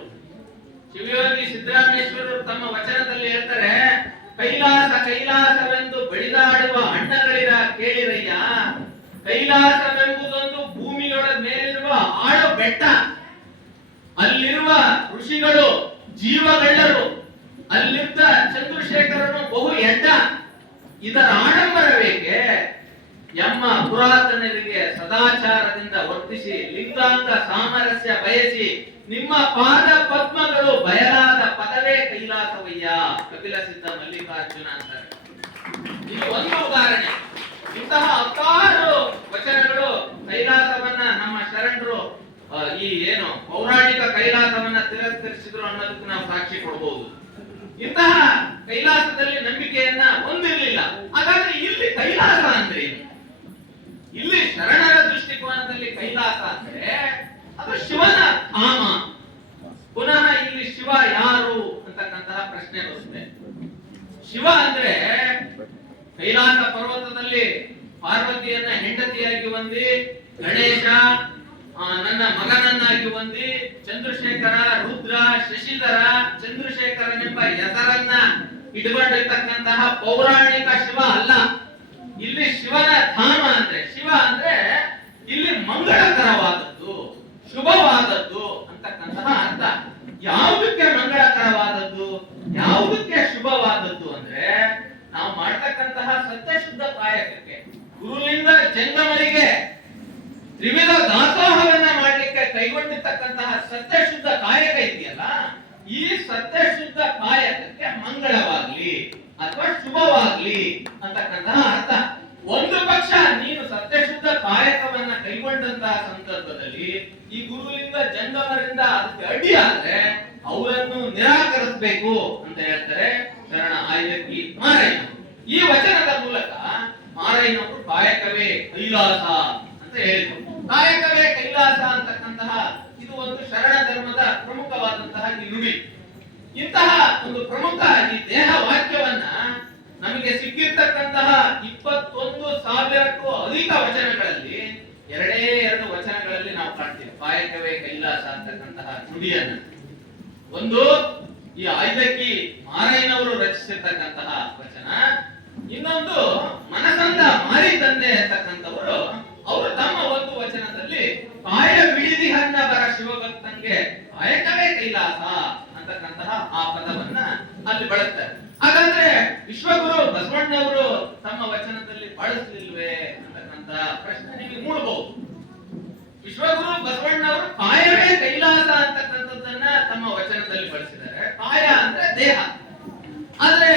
ಶಿವಯೋಗಿ ಸಿದ್ದರಾಮೇಶ್ವರರು ತಮ್ಮ ವಚನದಲ್ಲಿ ಹೇಳ್ತಾರೆ, ಕೈಲಾಸವೆಂದು ಬೆಳೆದಾಡುವ ಅಣ್ಣಗಳಿರ ಕೇಳಿರಯ್ಯ, ಕೈಲಾಸವೆಂಬುದೊಂದು ಭೂಮಿಯೊಳ ಮೇಲಿರುವ ಆಳು ಬೆಟ್ಟ, ಅಲ್ಲಿರುವ ಋಷಿಗಳು ಜೀವಗಳ್ಳರು, ಅಲ್ಲಿದ್ದ ಚಂದ್ರಶೇಖರನು ಬಹು ಎಡ್ಡ, ಇದರ ಆಡಂಬರವೇಕೆ? ಎಮ್ಮ ಪುರಾತನರಿಗೆ ಸದಾಚಾರದಿಂದ ವರ್ತಿಸಿ ಲಿಂಗಾಂಗ ಸಾಮರಸ್ಯ ಬಯಸಿ ನಿಮ್ಮ ಪಾದ ಪದ್ಮಗಳು ಬಯಲಾದ ಪದವೇ ಕೈಲಾಸವಯ್ಯ. ಕಪಿಲ ಸಿದ್ಧ ಮಲ್ಲಿಕಾರ್ಜುನ ಅಂತಾರೆ. ಇದು ಒಂದು ಉದಾಹರಣೆ. ಇಂತಹ 10 ವಚನಗಳು ಕೈಲಾಸವನ್ನ ನಮ್ಮ ಶರಣರು ಈ ಏನು ಪೌರಾಣಿಕ ಕೈಲಾಸವನ್ನ ತಿರಸ್ಕರಿಸಿದ್ರು ಅನ್ನೋದಕ್ಕೆ ನಾವು ಸಾಕ್ಷಿ ಕೊಡಬಹುದು. ಇಂತಹ ಕೈಲಾಸದಲ್ಲಿ ನಂಬಿಕೆಯನ್ನ ಹೊಂದಿರಲಿಲ್ಲ. ಹಾಗಾದ್ರೆ ಇಲ್ಲಿ ಕೈಲಾಸ ಅಂದ್ರೆ ಏನು? ಇಲ್ಲಿ ಶರಣರ ದೃಷ್ಟಿಕೋನದಲ್ಲಿ ಕೈಲಾಸ ಅಂದ್ರೆ ಅದು ಶಿವನ ಧಾಮ. ಪುನಃ ಇಲ್ಲಿ ಶಿವ ಯಾರು ಅಂತಕ್ಕಂತಹ ಪ್ರಶ್ನೆ ಬರುತ್ತೆ. ಶಿವ ಅಂದ್ರೆ ಕೈಲಾಸ ಪರ್ವತದಲ್ಲಿ ಪಾರ್ವತಿಯನ್ನ ಹೆಂಡತಿಯಾಗಿ ಹೊಂದಿ, ಗಣೇಶ ನನ್ನ ಮಗನನ್ನಾಗಿ ಹೊಂದಿ, ಚಂದ್ರಶೇಖರ, ರುದ್ರ, ಶಶಿಧರ, ಚಂದ್ರಶೇಖರನೆಂಬ ಹೆಸರನ್ನ ಇಟ್ಕೊಂಡಿರ್ತಕ್ಕಂತಹ ಪೌರಾಣಿಕ ಶಿವ ಅಲ್ಲ. ಇಲ್ಲಿ ಶಿವನ ಧಾಮ ಅಂದ್ರೆ, ಶಿವ ಅಂದ್ರೆ ಇಲ್ಲಿ ಮಂಗಳಕರವಾದದ್ದು, ಶುಭವಾದದ್ದು ಅಂತಕ್ಕಂತಹ ಅರ್ಥ. ಯಾವುದಕ್ಕೆ ಮಂಗಳಕರವಾದದ್ದು, ಯಾವುದಕ್ಕೆ ಶುಭವಾದದ್ದು ಅಂದ್ರೆ ನಾವು ಮಾಡ್ತಕ್ಕಂತಹ ಸತ್ಯಶುದ್ಧ ಕಾಯಕಕ್ಕೆ, ಗುರುಲಿಂಗ ಜಂಗಮರಿಗೆ ತ್ರಿವಿಧ ದಾಸೋಹವನ್ನ ಮಾಡ್ಲಿಕ್ಕೆ ಕೈಗೊಂಡಿರ್ತಕ್ಕಂತಹ ಸತ್ಯಶುದ್ಧ ಕಾಯಕ ಇದೆಯಲ್ಲ, ಈ ಸತ್ಯಶುದ್ಧ ಕಾಯಕಕ್ಕೆ ಮಂಗಳವಾಗ್ಲಿ ಅಥವಾ ಶುಭವಾಗ್ಲಿ ಅಂತಕ್ಕಂತಹ ಅರ್ಥ. ಒಂದು ಪಕ್ಷ ನೀನು ಸತ್ಯಶುದ್ಧ ಕಾಯಕವನ್ನ ಕೈಗೊಂಡಂತಹ ಸಂದರ್ಭದಲ್ಲಿ ಈ ಗುರುಲಿಂಗ ಜಂಗಮರಿಂದ ಅದಕ್ಕೆ ಅಡ್ಡಿಯಾದ್ರೆ ಅವರನ್ನು ನಿರಾಕರಿಸಬೇಕು ಅಂತ ಹೇಳ್ತಾರೆ ಶರಣ ಆಯ್ದಕ್ಕಿ ಮಾರಯ್ಯನವರು. ಈ ವಚನದ ಮೂಲಕ ಮಾರಯ್ಯನವರು ಕಾಯಕವೇ ಕೈಲಾಸ ಅಂತ ಹೇಳಿದರು. ಕಾಯಕವೇ ಕೈಲಾಸ ಅಂತಕ್ಕಂತಹ ಇದು ಒಂದು ಶರಣ ಧರ್ಮದ ಪ್ರಮುಖವಾದಂತಹ ನಿಲುವಿ. ಇಂತಹ ಒಂದು ಪ್ರಮುಖ ಈ ದೇಹ ವಾಕ್ಯವನ್ನ ನಮಗೆ ನಮಗೆ ಸಿಕ್ಕಿರ್ತಕ್ಕಂತಹ 21,000ಕ್ಕೂ ಅಧಿಕ ವಚನಗಳಲ್ಲಿ ಎರಡೇ ಎರಡು ವಚನಗಳಲ್ಲಿ ನಾವು ಕಾಣ್ತೀವಿ ಕಾಯಕವೇ ಕೈಲಾಸ ಅಂತಕ್ಕಂತಹ ನುಡಿಯನ್ನು. ಒಂದು ಈ ಆಯ್ದಕ್ಕಿ ಮಾರಯ್ಯನವರು ರಚಿಸಿರ್ತಕ್ಕಂತಹ ವಚನ, ಇನ್ನೊಂದು ಮನಸಂದ ಮಾರಿ ತಂದೆ ಅಂತಕ್ಕಂಥವರು ಅವರು ತಮ್ಮ ಒಂದು ವಚನದಲ್ಲಿ ಕಾಯ ಬಿಡಿದಿ ಹಣ್ಣ ಬರ ಶಿವಭಕ್ತಂಗೆ ಕಾಯಕವೇ ಕೈಲಾಸ ಅಂತಕ್ಕಂತಹ ಆ ಪದವನ್ನ ಅಲ್ಲಿ ಬಳಸ್ತಾರೆ. ಹಾಗಾದ್ರೆ ವಿಶ್ವಗುರು ಬಸವಣ್ಣವರು ತಮ್ಮ ವಚನದಲ್ಲಿ ಬಳಸಲಿಲ್ವೇ ಅಂತಕ್ಕಂತ ಪ್ರಶ್ನೆ ನಿಮಗೆ ಮೂಡಬಹುದು. ವಿಶ್ವಗುರು ಬಸವಣ್ಣವರು ಕಾಯವೇ ಕೈಲಾಸ ಅಂತಕ್ಕಂಥದ್ದನ್ನ ತಮ್ಮ ವಚನದಲ್ಲಿ ಬಳಸಿದ್ದಾರೆ. ಕಾಯ ಅಂದ್ರೆ ದೇಹ. ಆದ್ರೆ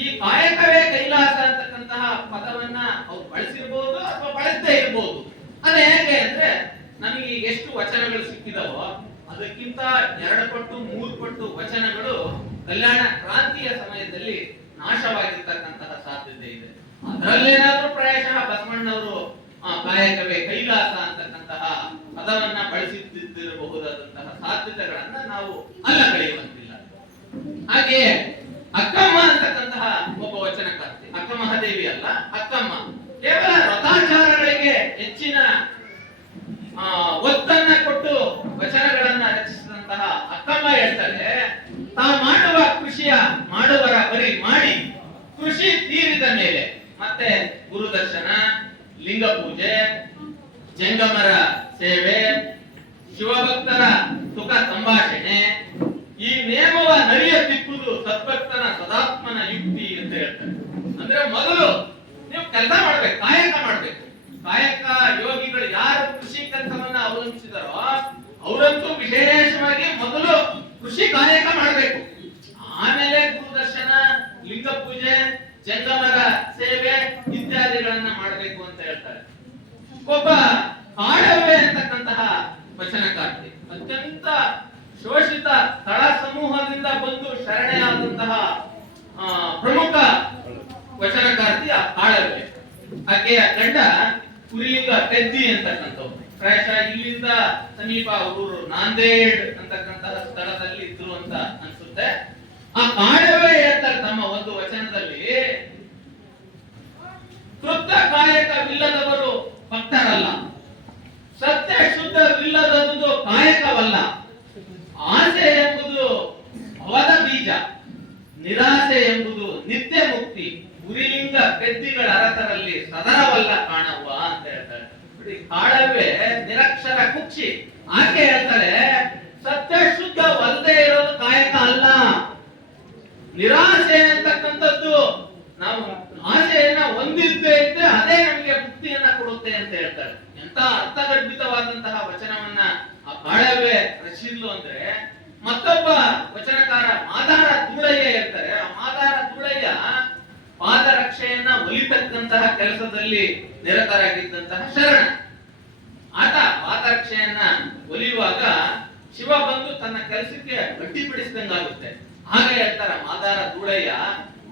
ಈ ಕಾಯಕವೇ ಕೈಲಾಸ ಅಂತಕ್ಕಂತಹ ಪದವನ್ನ ಅವ್ರು ಬಳಸಿರ್ಬೋದು ಅಥವಾ ಬಳಸದೇ ಇರ್ಬೋದು. ಅದು ಹೇಗೆ ಅಂದ್ರೆ ನಮಗೆ ಎಷ್ಟು ವಚನಗಳು ಸಿಕ್ಕಿದವೋ ಅದಕ್ಕಿಂತ 2 ಪಟ್ಟು 3 ಪಟ್ಟು ವಚನಗಳು ಕಲ್ಯಾಣ ಕ್ರಾಂತಿಯ ಸಮಯದಲ್ಲಿ ನಾಶವಾಗಿರ್ತಕ್ಕಂತಹ ಸಾಧ್ಯತೆ ಇದೆ. ಅದರಲ್ಲೇನಾದ್ರೂ ಪ್ರಾಯಶಃ ಬಸವಣ್ಣವರು ಕಾಯಕವೇ ಕೈಲಾಸ ಅಂತಕ್ಕಂತಹ ಪದವನ್ನ ಬಳಸುತ್ತಿರಬಹುದಾದಂತಹ ಸಾಧ್ಯತೆಗಳನ್ನ ನಾವು ಅಲ್ಲಗಳೆಯುವಂತಿಲ್ಲ. ಹಾಗೆಯೇ ಅಕ್ಕಮ್ಮ ಅಂತಕ್ಕಂತಹ ಒಬ್ಬ ವಚನಕಾರ್ತಿ, ಅಕ್ಕ ಮಹಾದೇವಿ ಅಲ್ಲ, ಅಕ್ಕಮ್ಮ, ಕೇವಲ ವ್ರತಾಚಾರಗಳಿಗೆ ಹೆಚ್ಚಿನ ಒತ್ತನ್ನ ಕೊಟ್ಟು ವಚನಗಳನ್ನ ರಚಿಸಿದಂತಹ ಅಕ್ಕಮ್ಮ ಹೇಳ್ತಾರೆ, ತಾ ಮಾಡುವ ಕೃಷಿಯ ಮಾಡುವರ ಬರಿ ಮಾಡಿ ಕೃಷಿ ತೀರಿದ ಮೇಲೆ ಮತ್ತೆ ಗುರುದರ್ಶನ, ಲಿಂಗ ಪೂಜೆ, ಜಂಗಮರ ಸೇವೆ, ಶಿವಭಕ್ತರ ಸುಖ ಸಂಭಾಷಣೆ, ಈ ನೇಮವ ನರಿಯ ತಿಪ್ಪುದು ಸದ್ಭಕ್ತನ ಸದಾತ್ಮನ ಯುಕ್ತಿ ಅಂತ ಹೇಳ್ತಾರೆ. ಅಂದ್ರೆ ಮೊದಲು ನೀವು ಕೆಲಸ ಮಾಡ್ಬೇಕು, ಕಾಯಕ ಮಾಡ್ಬೇಕು. ಕಾಯಕ ಯೋಗಿಗಳು ಯಾರು ಕೃಷಿ ಕೆಲಸವನ್ನ ಅವಲಂಬಿಸಿದಾರೋ ಅವರಂತೂ ವಿಶೇಷವಾಗಿ ಮೊದಲು ಕೃಷಿ ಕಾಯಕ ಮಾಡ್ಬೇಕು. ಆಮೇಲೆ ಗುರುದರ್ಶನ, ಲಿಂಗ ಪೂಜೆ, ಜಂಗಮರ ಸೇವೆ ಇತ್ಯಾದಿಗಳನ್ನ ಮಾಡಬೇಕು ಅಂತ ಹೇಳ್ತಾರೆ. ಒಬ್ಬ ಕಾಡವ್ವೆ ಅಂತಕ್ಕಂತಹ ವಚನಕಾರ್ತಿ, ಅತ್ಯಂತ ಶೋಷಿತ ತಳ ಸಮೂಹದಿಂದ ಬಂದು ಶರಣೆಯಾದಂತಹ ಪ್ರಮುಖ ವಚನಕಾರ್ತಿ ಆ ಕಾಡವ್ವೆ. ಆಕೆಯ ಗಂಡ ಕುರಿಲಿಂಗ ಪೆದ್ದಿ ಅಂತಕ್ಕಂಥವ್ರು. ಪ್ರಾಯಶಃ ಇಲ್ಲಿಂದ ಸಮೀಪ ಊರು ನಾಂದೇಡ್ ಅಂತಕ್ಕಂತಹ ಸ್ಥಳದಲ್ಲಿ ಇದ್ರು ಅಂತ ಅನ್ಸುತ್ತೆ. ಆ ಕಾಡವೇ ಹೇಳ್ತಾರೆ ತಮ್ಮ ಒಂದು ವಚನದಲ್ಲಿ, ಕೃತ ಕಾಯಕವಿಲ್ಲದವರು ಭಕ್ತರಲ್ಲ, ಸತ್ಯ ಶುದ್ಧವಿಲ್ಲದದು ಕಾಯಕವಲ್ಲ, ಆಸೆ ಎಂಬುದು ಭವದ ಬೀಜ, ನಿರಾಸೆ ಎಂಬುದು ನಿತ್ಯ ಮುಕ್ತಿ, ಗುರಿಲಿಂಗ ಪೆದ್ದಿಗಳ ಅರಸರಲ್ಲಿ ಸದರವಲ್ಲ ಕಾಣವ್ವ ಅಂತ ಹೇಳ್ತಾರೆ. ಕಾಳವೇ ನಿರಕ್ಷರ ಕುಕ್ಷಿ. ಆಕೆ ಹೇಳ್ತಾರೆ ಸತ್ಯ ಶುದ್ಧವಲ್ಲದೆ ಇರೋದು ಕಾಯಕ ಅಲ್ಲ, ನಿರಾಸೆ ಅಂತಕ್ಕಂಥದ್ದು ನಾವು ಆಸೆಯನ್ನ ಹೊಂದಿದ್ದೇ ಇದ್ರೆ ಅದೇ ನಮಗೆ ಮುಕ್ತಿಯನ್ನ ಕೊಡುತ್ತೆ ಅಂತ ಹೇಳ್ತಾರೆ. ಎಂತ ಅರ್ಥಗರ್ಭಿತವಾದಂತಹ ವಚನವನ್ನ ಆ ಕಾಳವೇ ರಚಿಸಿದ್ಲು ಅಂದ್ರೆ. ಮತ್ತೊಬ್ಬ ವಚನಕಾರ ಮಾದಾರ ಧೂಳಯ್ಯ ಹೇಳ್ತಾರೆ. ಆ ಮಾದಾರ ಧೂಳಯ್ಯ ಪಾದರಕ್ಷೆಯನ್ನ ಒಲಿತಕ್ಕಂತಹ ಕೆಲಸದಲ್ಲಿ ನಿರತರಾಗಿದ್ದಂತಹ ಶರಣ. ಆತ ಪಾದರಕ್ಷೆಯನ್ನ ಒಲಿಯುವಾಗ ಶಿವ ಬಂದು ತನ್ನ ಕೆಲಸಕ್ಕೆ ಗಟ್ಟಿಪಡಿಸಿದಂಗಾಗುತ್ತೆ. ಹಾಗೆ ಹೇಳ್ತಾರ ಮಾದಾರ ಧೂಳಯ್ಯ,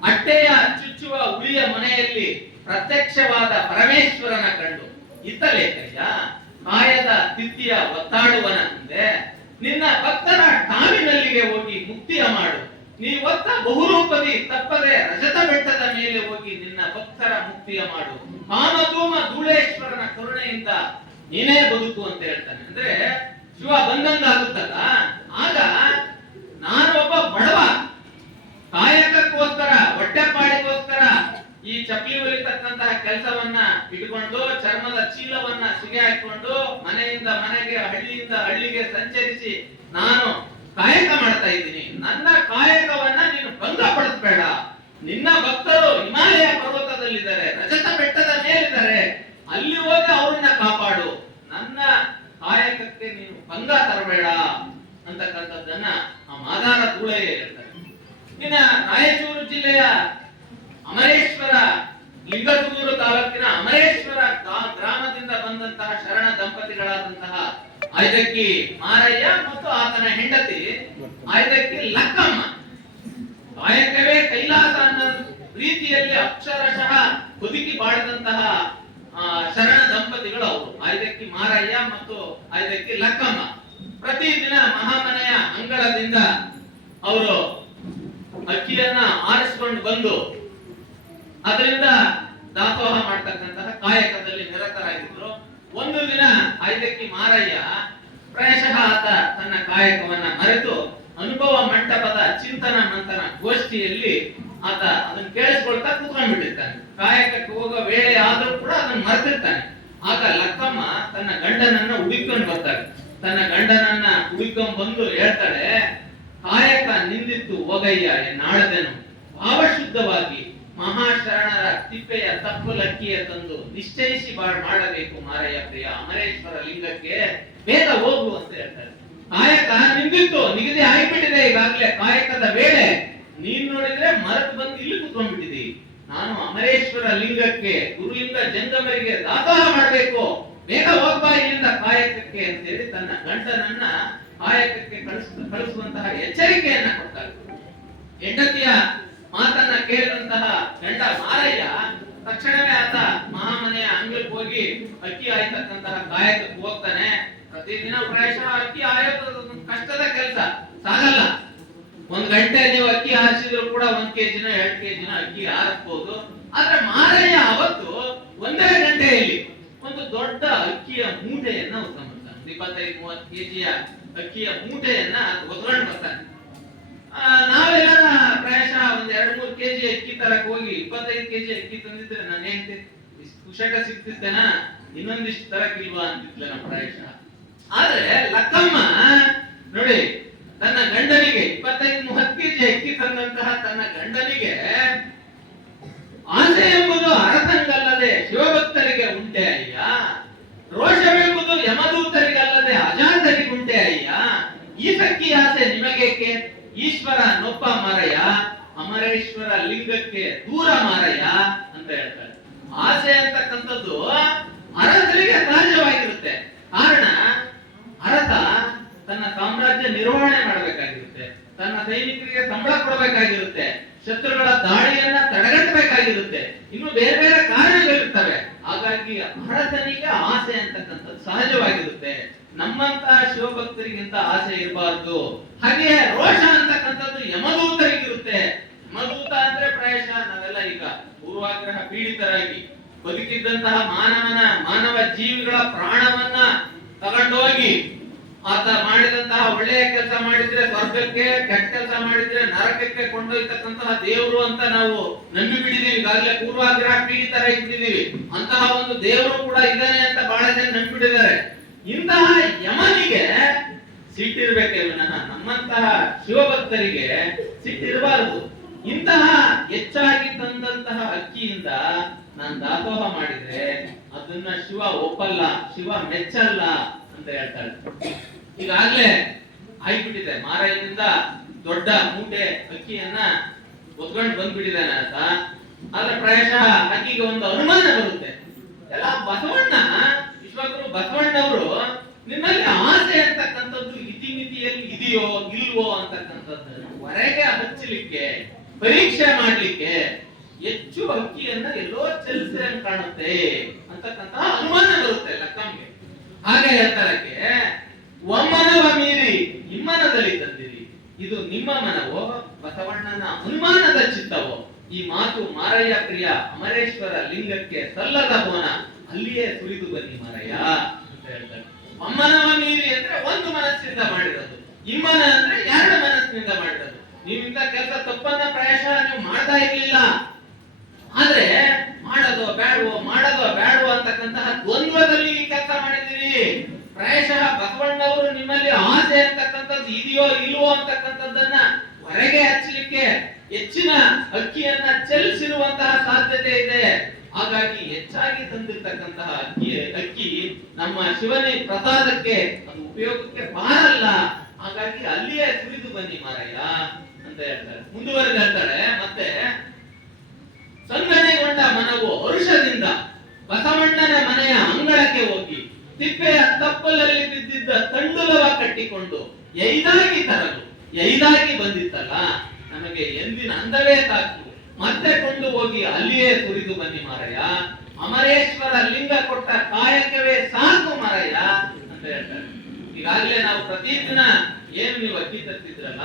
ಅಟ್ಟೆಯ ಚುಚ್ಚುವ ಉಳಿಯ ಮನೆಯಲ್ಲಿ ಪ್ರತ್ಯಕ್ಷವಾದ ಪರಮೇಶ್ವರನ ಕಂಡು ಇತ್ತಲೇಕಯ್ಯ ಕಾಯದ ತಿಥಿಯ ಒತ್ತಾಡುವನ ಮುಂದೆ ನಿನ್ನ ಭಕ್ತರ ಟಾಮಿನಲ್ಲಿಗೆ ಹೋಗಿ ಮುಕ್ತಿಯ ಮಾಡು, ನೀ ಒತ್ತ ಬಹುರೂಪದಿ ತಪ್ಪದೆ ರಜತ ಬೆಟ್ಟದ ಮೇಲೆ ಹೋಗಿ ನಿನ್ನ ಭಕ್ತರ ಮುಕ್ತಿಯ ಮಾಡು, ಕಾಮಧೂಮ ಧೂಳೇಶ್ವರನ ಕರುಣೆಯಿಂದ ನೀನೇ ಬದುಕು ಅಂತ ಹೇಳ್ತಾನೆ. ಅಂದ್ರೆ ಶಿವ ಬಂದಂಗಾಗುತ್ತಲ್ಲ, ಆಗ ನಾನೊಬ್ಬ ಬಡವ ಕಾಯಕಕ್ಕೋಸ್ಕರ ಹೊಟ್ಟೆಪಾಡಿಗೋಸ್ಕರ ಈ ಚಪ್ಪಲಿ ಹೊಲಿತಕ್ಕಂತಹ ಕೆಲಸವನ್ನ ಇಟ್ಕೊಂಡು ಚರ್ಮದ ಚೀಲವನ್ನ ಸಿಗೆ ಹಾಕೊಂಡು ಮನೆಯಿಂದ ಮನೆಗೆ ಹಳ್ಳಿಯಿಂದ ಹಳ್ಳಿಗೆ ಸಂಚರಿಸಿ ನಾನು ಕಾಯಕ ಮಾಡ್ತಾ ಇದ್ದೀನಿ. ನನ್ನ ಕಾಯಕವನ್ನ ನೀನು ಭಂಗ ಪಡಿಸಬೇಡ. ನಿನ್ನ ಭಕ್ತರು ಹಿಮಾಲಯ ಪರ್ವತದಲ್ಲಿದ್ದಾರೆ, ರಜತ ಬೆಟ್ಟದ ಮೇಲಿದ್ದಾರೆ, ಅಲ್ಲಿ ಹೋಗಿ ಅವ್ರನ್ನ ಕಾಪಾಡು. ನನ್ನ ಕಾಯಕಕ್ಕೆ ನೀನು ಭಂಗ ತರಬೇಡ ಅಂತಕ್ಕಂಥದ್ದನ್ನ ಆ ಮಾದಾರ ಧೂಳಯ್ಯ ಹೇಳ್ತಾರೆ. ಇನ್ನ ರಾಯಚೂರು ಜಿಲ್ಲೆಯ ಅಮರೇಶ್ವರ, ಲಿಂಗಸೂರು ತಾಲೂಕಿನ ಅಮರೇಶ್ವರ ಗ್ರಾಮದಿಂದ ಬಂದಂತಹ ಶರಣ ದಂಪತಿಗಳಾದಂತಹ ಆಯ್ದಕ್ಕಿ ಮಾರಯ್ಯ ಮತ್ತು ಆತನ ಹೆಂಡತಿ ಆಯ್ದಕ್ಕಿ ಲಕ್ಕಮ್ಮ ಕಾಯಕವೇ ಕೈಲಾಸ ಅನ್ನೋ ರೀತಿಯಲ್ಲಿ ಅಕ್ಷರಶಃ ಬದುಕಿ ಬಾಳಿದಂತಹ ಶರಣ ದಂಪತಿಗಳು ಅವರು ಆಯ್ದಕ್ಕಿ ಮಾರಯ್ಯ ಮತ್ತು ಆಯ್ದಕ್ಕಿ ಲಕ್ಕಮ್ಮ. ಪ್ರತಿದಿನ ಮಹಾಮನೆಯ ಅಂಗಳದಿಂದ ಅವರು ಅಕ್ಕಿಯನ್ನ ಆರಿಸಿಕೊಂಡು ಬಂದು ಅದರಿಂದ ದಾಸೋಹ ಮಾಡ್ತಕ್ಕಂತಹ ಕಾಯಕದಲ್ಲಿ ನಿರತರಾಗಿದ್ರು. ಒಂದು ದಿನ ಐದಕ್ಕಿ ಮಾರಯ್ಯ ಪ್ರಾಯಶಃ ಆತ ತನ್ನ ಕಾಯಕವನ್ನ ಮರೆತು ಅನುಭವ ಮಂಟಪದ ಚಿಂತನ ಮಂಥನ ಗೋಷ್ಠಿಯಲ್ಲಿ ಆತ ಅದನ್ನ ಕೇಳಿಸ್ಕೊಳ್ತಾ ಕೂತ್ಕೊಂಡ್ಬಿಟ್ಟಿರ್ತಾನೆ. ಕಾಯಕಕ್ಕೆ ಹೋಗೋ ವೇಳೆ ಆದ್ರೂ ಕೂಡ ಅದನ್ನ ಮರೆತಿರ್ತಾನೆ. ಆಗ ಲಕ್ಕಮ್ಮ ತನ್ನ ಗಂಡನನ್ನ ಹುಡುಕೊಂಡು ಬರ್ತಾಳೆ. ತನ್ನ ಗಂಡನನ್ನ ಹುಡುಕೊಂಡ್ ಬಂದು ಹೇಳ್ತಾಳೆ, ಕಾಯಕ ನಿಂದಿತ್ತು ಹೋಗಯ್ಯ ಎನ್ನಾಳದೆನು, ಭಾವಶುದ್ಧವಾಗಿ ಮಹಾಶರಣರ ತಿಪ್ಪೆಯ ತಪ್ಪಲಕ್ಕಿಯ ತಂದು ನಿಶ್ಚಯಿಸಿ ಮಾಡಬೇಕು ಮಾರಯ್ಯ ಪ್ರಿಯ ಅಮರೇಶ್ವರ ಲಿಂಗಕ್ಕೆ ಬೇಗ ಹೋಗು ಅಂತ ಹೇಳ್ತಾರೆ. ಕಾಯಕ ನಿಂದಿತ್ತು, ನಿಗದಿ ಆಗಿಬಿಟ್ಟಿದೆ ಈಗಾಗ್ಲೇ ಕಾಯಕದ ವೇಳೆ. ನೀನ್ ನೋಡಿದ್ರೆ ಮರತ್ ಬಂದು ಇಲ್ಲಿ ಕುತ್ಕೊಂಡ್ಬಿಟ್ಟಿದಿ. ನಾನು ಅಮರೇಶ್ವರ ಲಿಂಗಕ್ಕೆ ಗುರುಲಿಂಗ ಜಂಗಮರಿಗೆ ದಾಸೋಹ ಮಾಡಬೇಕು, ಬೇಗ ಹೋಗ್ಬಾ ಇಲ್ಲಿಂದ ಕಾಯಕಕ್ಕೆ ಅಂತ ಹೇಳಿ ತನ್ನ ಗಂಡನನ್ನ ಕಾಯಕಕ್ಕೆ ಕಳಿಸುವಂತಹ ಎಚ್ಚರಿಕೆಯನ್ನ ಕೊಡ್ತಾರೆ. ಹೆಂಡತಿಯ ಮಾತನ್ನ ಕೇಳಿದಂತಹ ಗಂಡ ಮಾರಯ್ಯ ತಕ್ಷಣವೇ ಆತ ಮಹಾಮನೆಯ ಅಂಗಳಕ್ಕೆ ಹೋಗಿ ಅಕ್ಕಿ ಆಯ್ತಕ್ಕಂತಹ ಕಾಯಕಕ್ಕೆ ಹೋಗ್ತಾನೆ. ಪ್ರತಿದಿನ ಪ್ರಾಯಶಃ ಅಕ್ಕಿ ಆಯೋದು ಕಷ್ಟದ ಕೆಲಸ, ಸಾಗಲ್ಲ. 1 ಗಂಟೆ ನೀವು ಅಕ್ಕಿ ಹಾರಿಸಿದ್ರು ಕೂಡ 1 ಕೆಜಿನ 2 ಕೆಜಿನ ಅಕ್ಕಿ ಹಾರಿಸಬಹುದು. ಆದ್ರೆ ಮಾರಯ್ಯ ಅವತ್ತು 1 ಗಂಟೆಯಲ್ಲಿ ಒಂದು ದೊಡ್ಡ ಅಕ್ಕಿಯ ಮೂಟೆಯನ್ನ ಹೊತ್ಕೊಂಡ್ಬರ್ತಾನೆ. 25-30 ಕೆಜಿಯ ಅಕ್ಕಿಯ ಮೂಟೆಯನ್ನ ಹೊತ್ಕೊಂಡು ಬರ್ತಾನೆ. ನಾವೆಲ್ಲ ಪ್ರಾಯಶಃ 1-2-3 ಕೆಜಿ ಅಕ್ಕಿ ತರಕ್ ಹೋಗಿ 25 ಕೆಜಿ ಅಕ್ಕಿ ತಂದಿದ್ರೆ ನಾನು ಹೇಳ್ತೆ ಕುಶಕ ಸಿಗ್ತಿದ್ದೇನಾ, ಇನ್ನೊಂದಿಷ್ಟು ತರಕ್ಕಿಲ್ವಾ ಅಂತಿದ್ಲ ನಮ್ಮ ಪ್ರಾಯಶಃ. ಆದ್ರೆ ಲಕ್ಕಮ್ಮ ನೋಡಿ, ತನ್ನ ಗಂಡನಿಗೆ 25-30 ಕೆಜಿ ಅಕ್ಕಿ ತಂದಂತಹ ತನ್ನ ಗಂಡನಿಗೆ ಆಸೆ ಎಂಬುದು ಅರಸಂಗಲ್ಲದೆ ಶಿವಭಕ್ತರಿಗೆ ಉಂಟೆ ಅಯ್ಯ, ರೋಷವೆಂಬುದು ಯಮದೂತರಿಗಲ್ಲದೆ ಅಜಾತರಿಗುಂಟೆ ಅಯ್ಯ, ಈ ಸಕ್ಕಿ ಆಸೆ ನಿಮಗೇಕೆ, ಈಶ್ವರ ನೊಪ್ಪ ಮಾರಯ್ಯ ಅಮರೇಶ್ವರ ಲಿಂಗಕ್ಕೆ ದೂರ ಮಾರಯ್ಯ ಅಂತ ಹೇಳ್ತಾರೆ. ಆಸೆ ಅಂತಕ್ಕಂಥದ್ದು ಅರಸರಿಗೆ ಸಹಜವಾಗಿರುತ್ತೆ. ಕಾರಣ ಅರಸ ತನ್ನ ಸಾಮ್ರಾಜ್ಯ ನಿರ್ವಹಣೆ ಮಾಡಬೇಕಾಗಿರುತ್ತೆ, ತನ್ನ ಸೈನಿಕರಿಗೆ ಸಂಬಳ ಕೊಡಬೇಕಾಗಿರುತ್ತೆ, ಶತ್ರುಗಳ ದಾಳಿಯನ್ನ ತಡೆಗಟ್ಟಬೇಕಾಗಿರುತ್ತೆ, ಇನ್ನು ಬೇರೆ ಬೇರೆ ಕಾರಣಗಳಿರ್ತವೆ. ಹಾಗಾಗಿ ಅರಸನಿಗೆ ಆಸೆ ಅಂತಕ್ಕಂಥದ್ದು ಸಹಜವಾಗಿರುತ್ತೆ. ನಮ್ಮಂತಹ ಶಿವಭಕ್ತರಿಗಿಂತ ಆಸೆ ಇರಬಾರ್ದು. ಹಾಗೆ ರೋಷ ಅಂತಕ್ಕಂಥದ್ದು ಯಮದೂತರಿಗಿರುತ್ತೆ. ಯಮದೂತ ಅಂದ್ರೆ ಪ್ರಾಯಶಃ ನಾವೆಲ್ಲ ಈಗ ಪೂರ್ವಾಗ್ರಹ ಪೀಡಿತರಾಗಿ ಬದುಕಿದ್ದಂತಹ ಮಾನವ ಜೀವಿಗಳ ಪ್ರಾಣವನ್ನ ತಗೊಂಡೋಗಿ ಆತ ಮಾಡಿದಂತಹ ಒಳ್ಳೆಯ ಕೆಲಸ ಮಾಡಿದ್ರೆ ಸ್ವರ್ಗಕ್ಕೆ, ಕೆಟ್ಟ ಕೆಲಸ ಮಾಡಿದ್ರೆ ನರಕಕ್ಕೆ ಕೊಂಡೊಯ್ತಕ್ಕಂತಹ ದೇವರು ಅಂತ ನಾವು ನಂಬಿ ಬಿಟ್ಟಿದೀವಿ. ಈಗಾಗಲೇ ಪೂರ್ವಾಗ್ರಹ ಪೀಡಿತರಾಗಿ ಬಿಟ್ಟಿದೀವಿ. ಅಂತಹ ಒಂದು ದೇವರು ಕೂಡ ಇದ್ದಾನೆ ಅಂತ ಬಹಳ ಜನ ನಂಬಿಬಿಟ್ಟಿದ್ದಾರೆ. ಇಂತಹ ಯಮನಿಗೆ ಸಿಟ್ಟಿರ್ಬೇಕೇ ವಿನಃ ನಮ್ಮಂತಹ ಶಿವಭಕ್ತರಿಗೆ ಸಿಟ್ಟಿರಬಾರದು. ಇಂತಹ ಹೆಚ್ಚಾಗಿ ತಂದಂತಹ ಅಕ್ಕಿಯಿಂದ ನಾನು ದಾಸೋಹ ಮಾಡಿದ್ರೆ ಅದನ್ನ ಶಿವ ಒಪ್ಪಲ್ಲ, ಶಿವ ಮೆಚ್ಚಲ್ಲ ಅಂತ ಹೇಳ್ತಾಳೆ. ಈಗಾಗ್ಲೇ ಆಗ್ಬಿಟ್ಟಿದೆ, ಮಾರಯ್ಯನಿಂದ ದೊಡ್ಡ ಮೂಟೆ ಅಕ್ಕಿಯನ್ನ ಹೊತ್ಕೊಂಡು ಬಂದ್ಬಿಟ್ಟಿದ್ದಾನೆ ಅಂತ. ಆದ್ರೆ ಪ್ರಾಯಶಃ ಅಕ್ಕಿಗೆ ಒಂದು ಅನುಮಾನ ಬರುತ್ತೆ. ಎಲ್ಲ ಬಸವಣ್ಣ ವಿಶ್ವಗುರು ಬಸವಣ್ಣವರು ನಿನ್ನಲ್ಲಿ ಆಸೆ ಅಂತಕ್ಕಂಥದ್ದು ಇತಿಮಿತಿಯಲ್ಲಿ ಇದೆಯೋ ಇಲ್ವೋ ಅಂತಕ್ಕಂಥದ್ದು ಹೊರಗೆ ಹಚ್ಚಲಿಕ್ಕೆ, ಪರೀಕ್ಷೆ ಮಾಡ್ಲಿಕ್ಕೆ ಹೆಚ್ಚು ಅಕ್ಕಿಯನ್ನ ಎಲ್ಲೋ ಚೆಲ್ಲಿಸಿದ್ರೆ ಕಾಣುತ್ತೆ ಅಂತಕ್ಕಂಥ ಅನುಮಾನ ಬರುತ್ತೆ ಲಕ್ಕಂಗೆ. ಹಾಗೆ ಹೇಳ್ತಾರಕ್ಕೆ, ಒಮ್ಮನವ ಮೀರಿ ನಿಮ್ಮನದಲ್ಲಿ ತಂದಿರಿ, ಇದು ನಿಮ್ಮ ಮನವೋ ಬಸವಣ್ಣನ ಅನುಮಾನದ ಚಿತ್ತವೋ, ಈ ಮಾತು ಮಾರಯ್ಯ ಪ್ರಿಯ ಅಮರೇಶ್ವರ ಲಿಂಗಕ್ಕೆ ಸಲ್ಲದ ಬೋನ, ಅಲ್ಲಿಯೇ ಸುರಿದು ಬನ್ನಿ ಮಾರಯ್ಯ ಅಂತ ಹೇಳ್ತಾರೆ. ಒಮ್ಮನವ ಮೀರಿ ಅಂದ್ರೆ ಒಂದು ಮನಸ್ಸಿನಿಂದ ಮಾಡಿರೋದು, ಇಮ್ಮನ ಅಂದ್ರೆ 2 ಮನಸ್ಸಿನಿಂದ ಮಾಡಿರೋದು. ನೀವಿಂದ ಕೆಲಸ ತಪ್ಪನ್ನ ಪ್ರಾಯಶಃ ನೀವು ಮಾಡ್ತಾ ಇರ್ಲಿಲ್ಲ, ಆದ್ರೆ ಮಾಡೋದು ಬೇಡವೋ ಅಂತಕ್ಕಂತಹ ದ್ವಂದ್ವದಲ್ಲಿ ಈ ಕೆಲಸ ಮಾಡಿದ್ದೀರಿ. ಪ್ರಾಯಶಃ ಬಸವಣ್ಣವರು ನಿಮ್ಮಲ್ಲಿ ಆಸೆ ಅಂತಕ್ಕಂಥದ್ದು ಇದೆಯೋ ಇಲ್ವೋ ಅಂತಕ್ಕಂಥದ್ದನ್ನ ಹೊರಗೆ ಹಚ್ಚಲಿಕ್ಕೆ ಹೆಚ್ಚಿನ ಅಕ್ಕಿಯನ್ನ ಚೆಲ್ಲಿಸಿರುವಂತಹ ಸಾಧ್ಯತೆ ಇದೆ. ಹಾಗಾಗಿ ಹೆಚ್ಚಾಗಿ ತಂದಿರ್ತಕ್ಕಂತಹ ಅಕ್ಕಿ ನಮ್ಮ ಶಿವನೇ ಪ್ರಸಾದಕ್ಕೆ ಅದು ಉಪಯೋಗಕ್ಕೆ ಬಾರಲ್ಲ. ಹಾಗಾಗಿ ಅಲ್ಲಿಯೇ ಸುರಿದು ಬನ್ನಿ ಮಾರಯ್ಯ ಅಂತ ಹೇಳ್ತಾರೆ. ಮುಂದುವರೆದು ಹೇಳ್ತಾರೆ, ಮತ್ತೆ ಸಂಘನೆಗೊಂಡ ಮನವು ಹರುಷದಿಂದ ಬಸವಣ್ಣನ ಮನೆಯ ಅಂಗಳಕ್ಕೆ ಹೋಗಿ ತಿಪ್ಪೆಯ ತಪ್ಪಲಲ್ಲಿ ಬಿದ್ದಿದ್ದ ತಂಡುಲವ ಕಟ್ಟಿಕೊಂಡು ಎಯ್ದಾಗಿ ಬಂದಿತ್ತಲ್ಲ, ನಮಗೆ ಎಂದಿನ ಅಂದವೇ ಸಾಕು, ಮತ್ತೆ ಕೊಂಡು ಹೋಗಿ ಅಲ್ಲಿಯೇ ಸುರಿದು ಬನ್ನಿ ಮಾರಯ್ಯ, ಅಮರೇಶ್ವರ ಲಿಂಗ ಕೊಟ್ಟ ಕಾಯಕವೇ ಸಾಕು ಮಾರಯ್ಯ ಅಂತ ಹೇಳ್ತಾರೆ. ಈಗಾಗಲೇ ನಾವು ಪ್ರತಿದಿನ ಏನು ನೀವು ಅಕ್ಕಿ ತರ್ತಿದ್ರಲ್ಲ,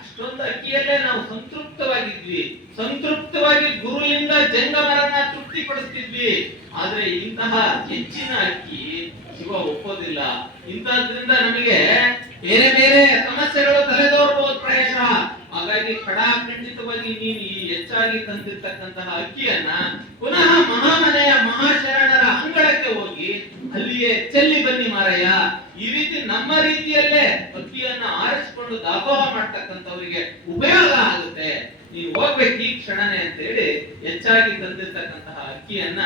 ಅಷ್ಟೊಂದು ಅಕ್ಕಿಯಲ್ಲೇ ನಾವು ಸಂತೃಪ್ತವಾಗಿದ್ವಿ. ಸಂತೃಪ್ತವಾಗಿ ಗುರುಲಿಂಗ ಜಂಗಮರನ್ನ ತೃಪ್ತಿಪಡಿಸ್ತಿದ್ವಿ. ಆದ್ರೆ ಇಂತಹ ಹೆಚ್ಚಿನ ಅಕ್ಕಿ ಶಿವ ಒಪ್ಪೋದಿಲ್ಲ. ಇಂತದ್ರಿಂದ ನಮಗೆ ಬೇರೆ ಬೇರೆ ಸಮಸ್ಯೆಗಳು ತಲೆದೋರಬಹುದು ಪ್ರಾಯಶಃ. ಹಾಗಾಗಿ ಖಡಾಖಂಡಿತವಾಗಿ ನೀನು ಈ ಹೆಚ್ಚಾಗಿ ತಂದಿರ್ತಕ್ಕಂತಹ ಅಕ್ಕಿಯನ್ನ ಪುನಃ ಮಹಾಮನೆಯ ಮಹಾಶರಣರ ಅಂಗಳಕ್ಕೆ ಹೋಗಿ ಅಲ್ಲಿಯೇ ಚೆಲ್ಲಿ ಬನ್ನಿ ಮಾರಯ್ಯ. ಈ ರೀತಿ ನಮ್ಮ ರೀತಿಯಲ್ಲೇ ಅಕ್ಕಿಯನ್ನ ಆರಿಸಿಕೊಂಡು ದಾಸೋಹ ಮಾಡ್ತಕ್ಕಂಥವರಿಗೆ ಉಪಯೋಗ ಆಗುತ್ತೆ. ನೀವು ಹೋಗ್ಬೇಕು ಈ ಕ್ಷಣನೇ ಅಂತ ಹೇಳಿ ಹೆಚ್ಚಾಗಿ ತಂದಿರ್ತಕ್ಕಂತಹ ಅಕ್ಕಿಯನ್ನ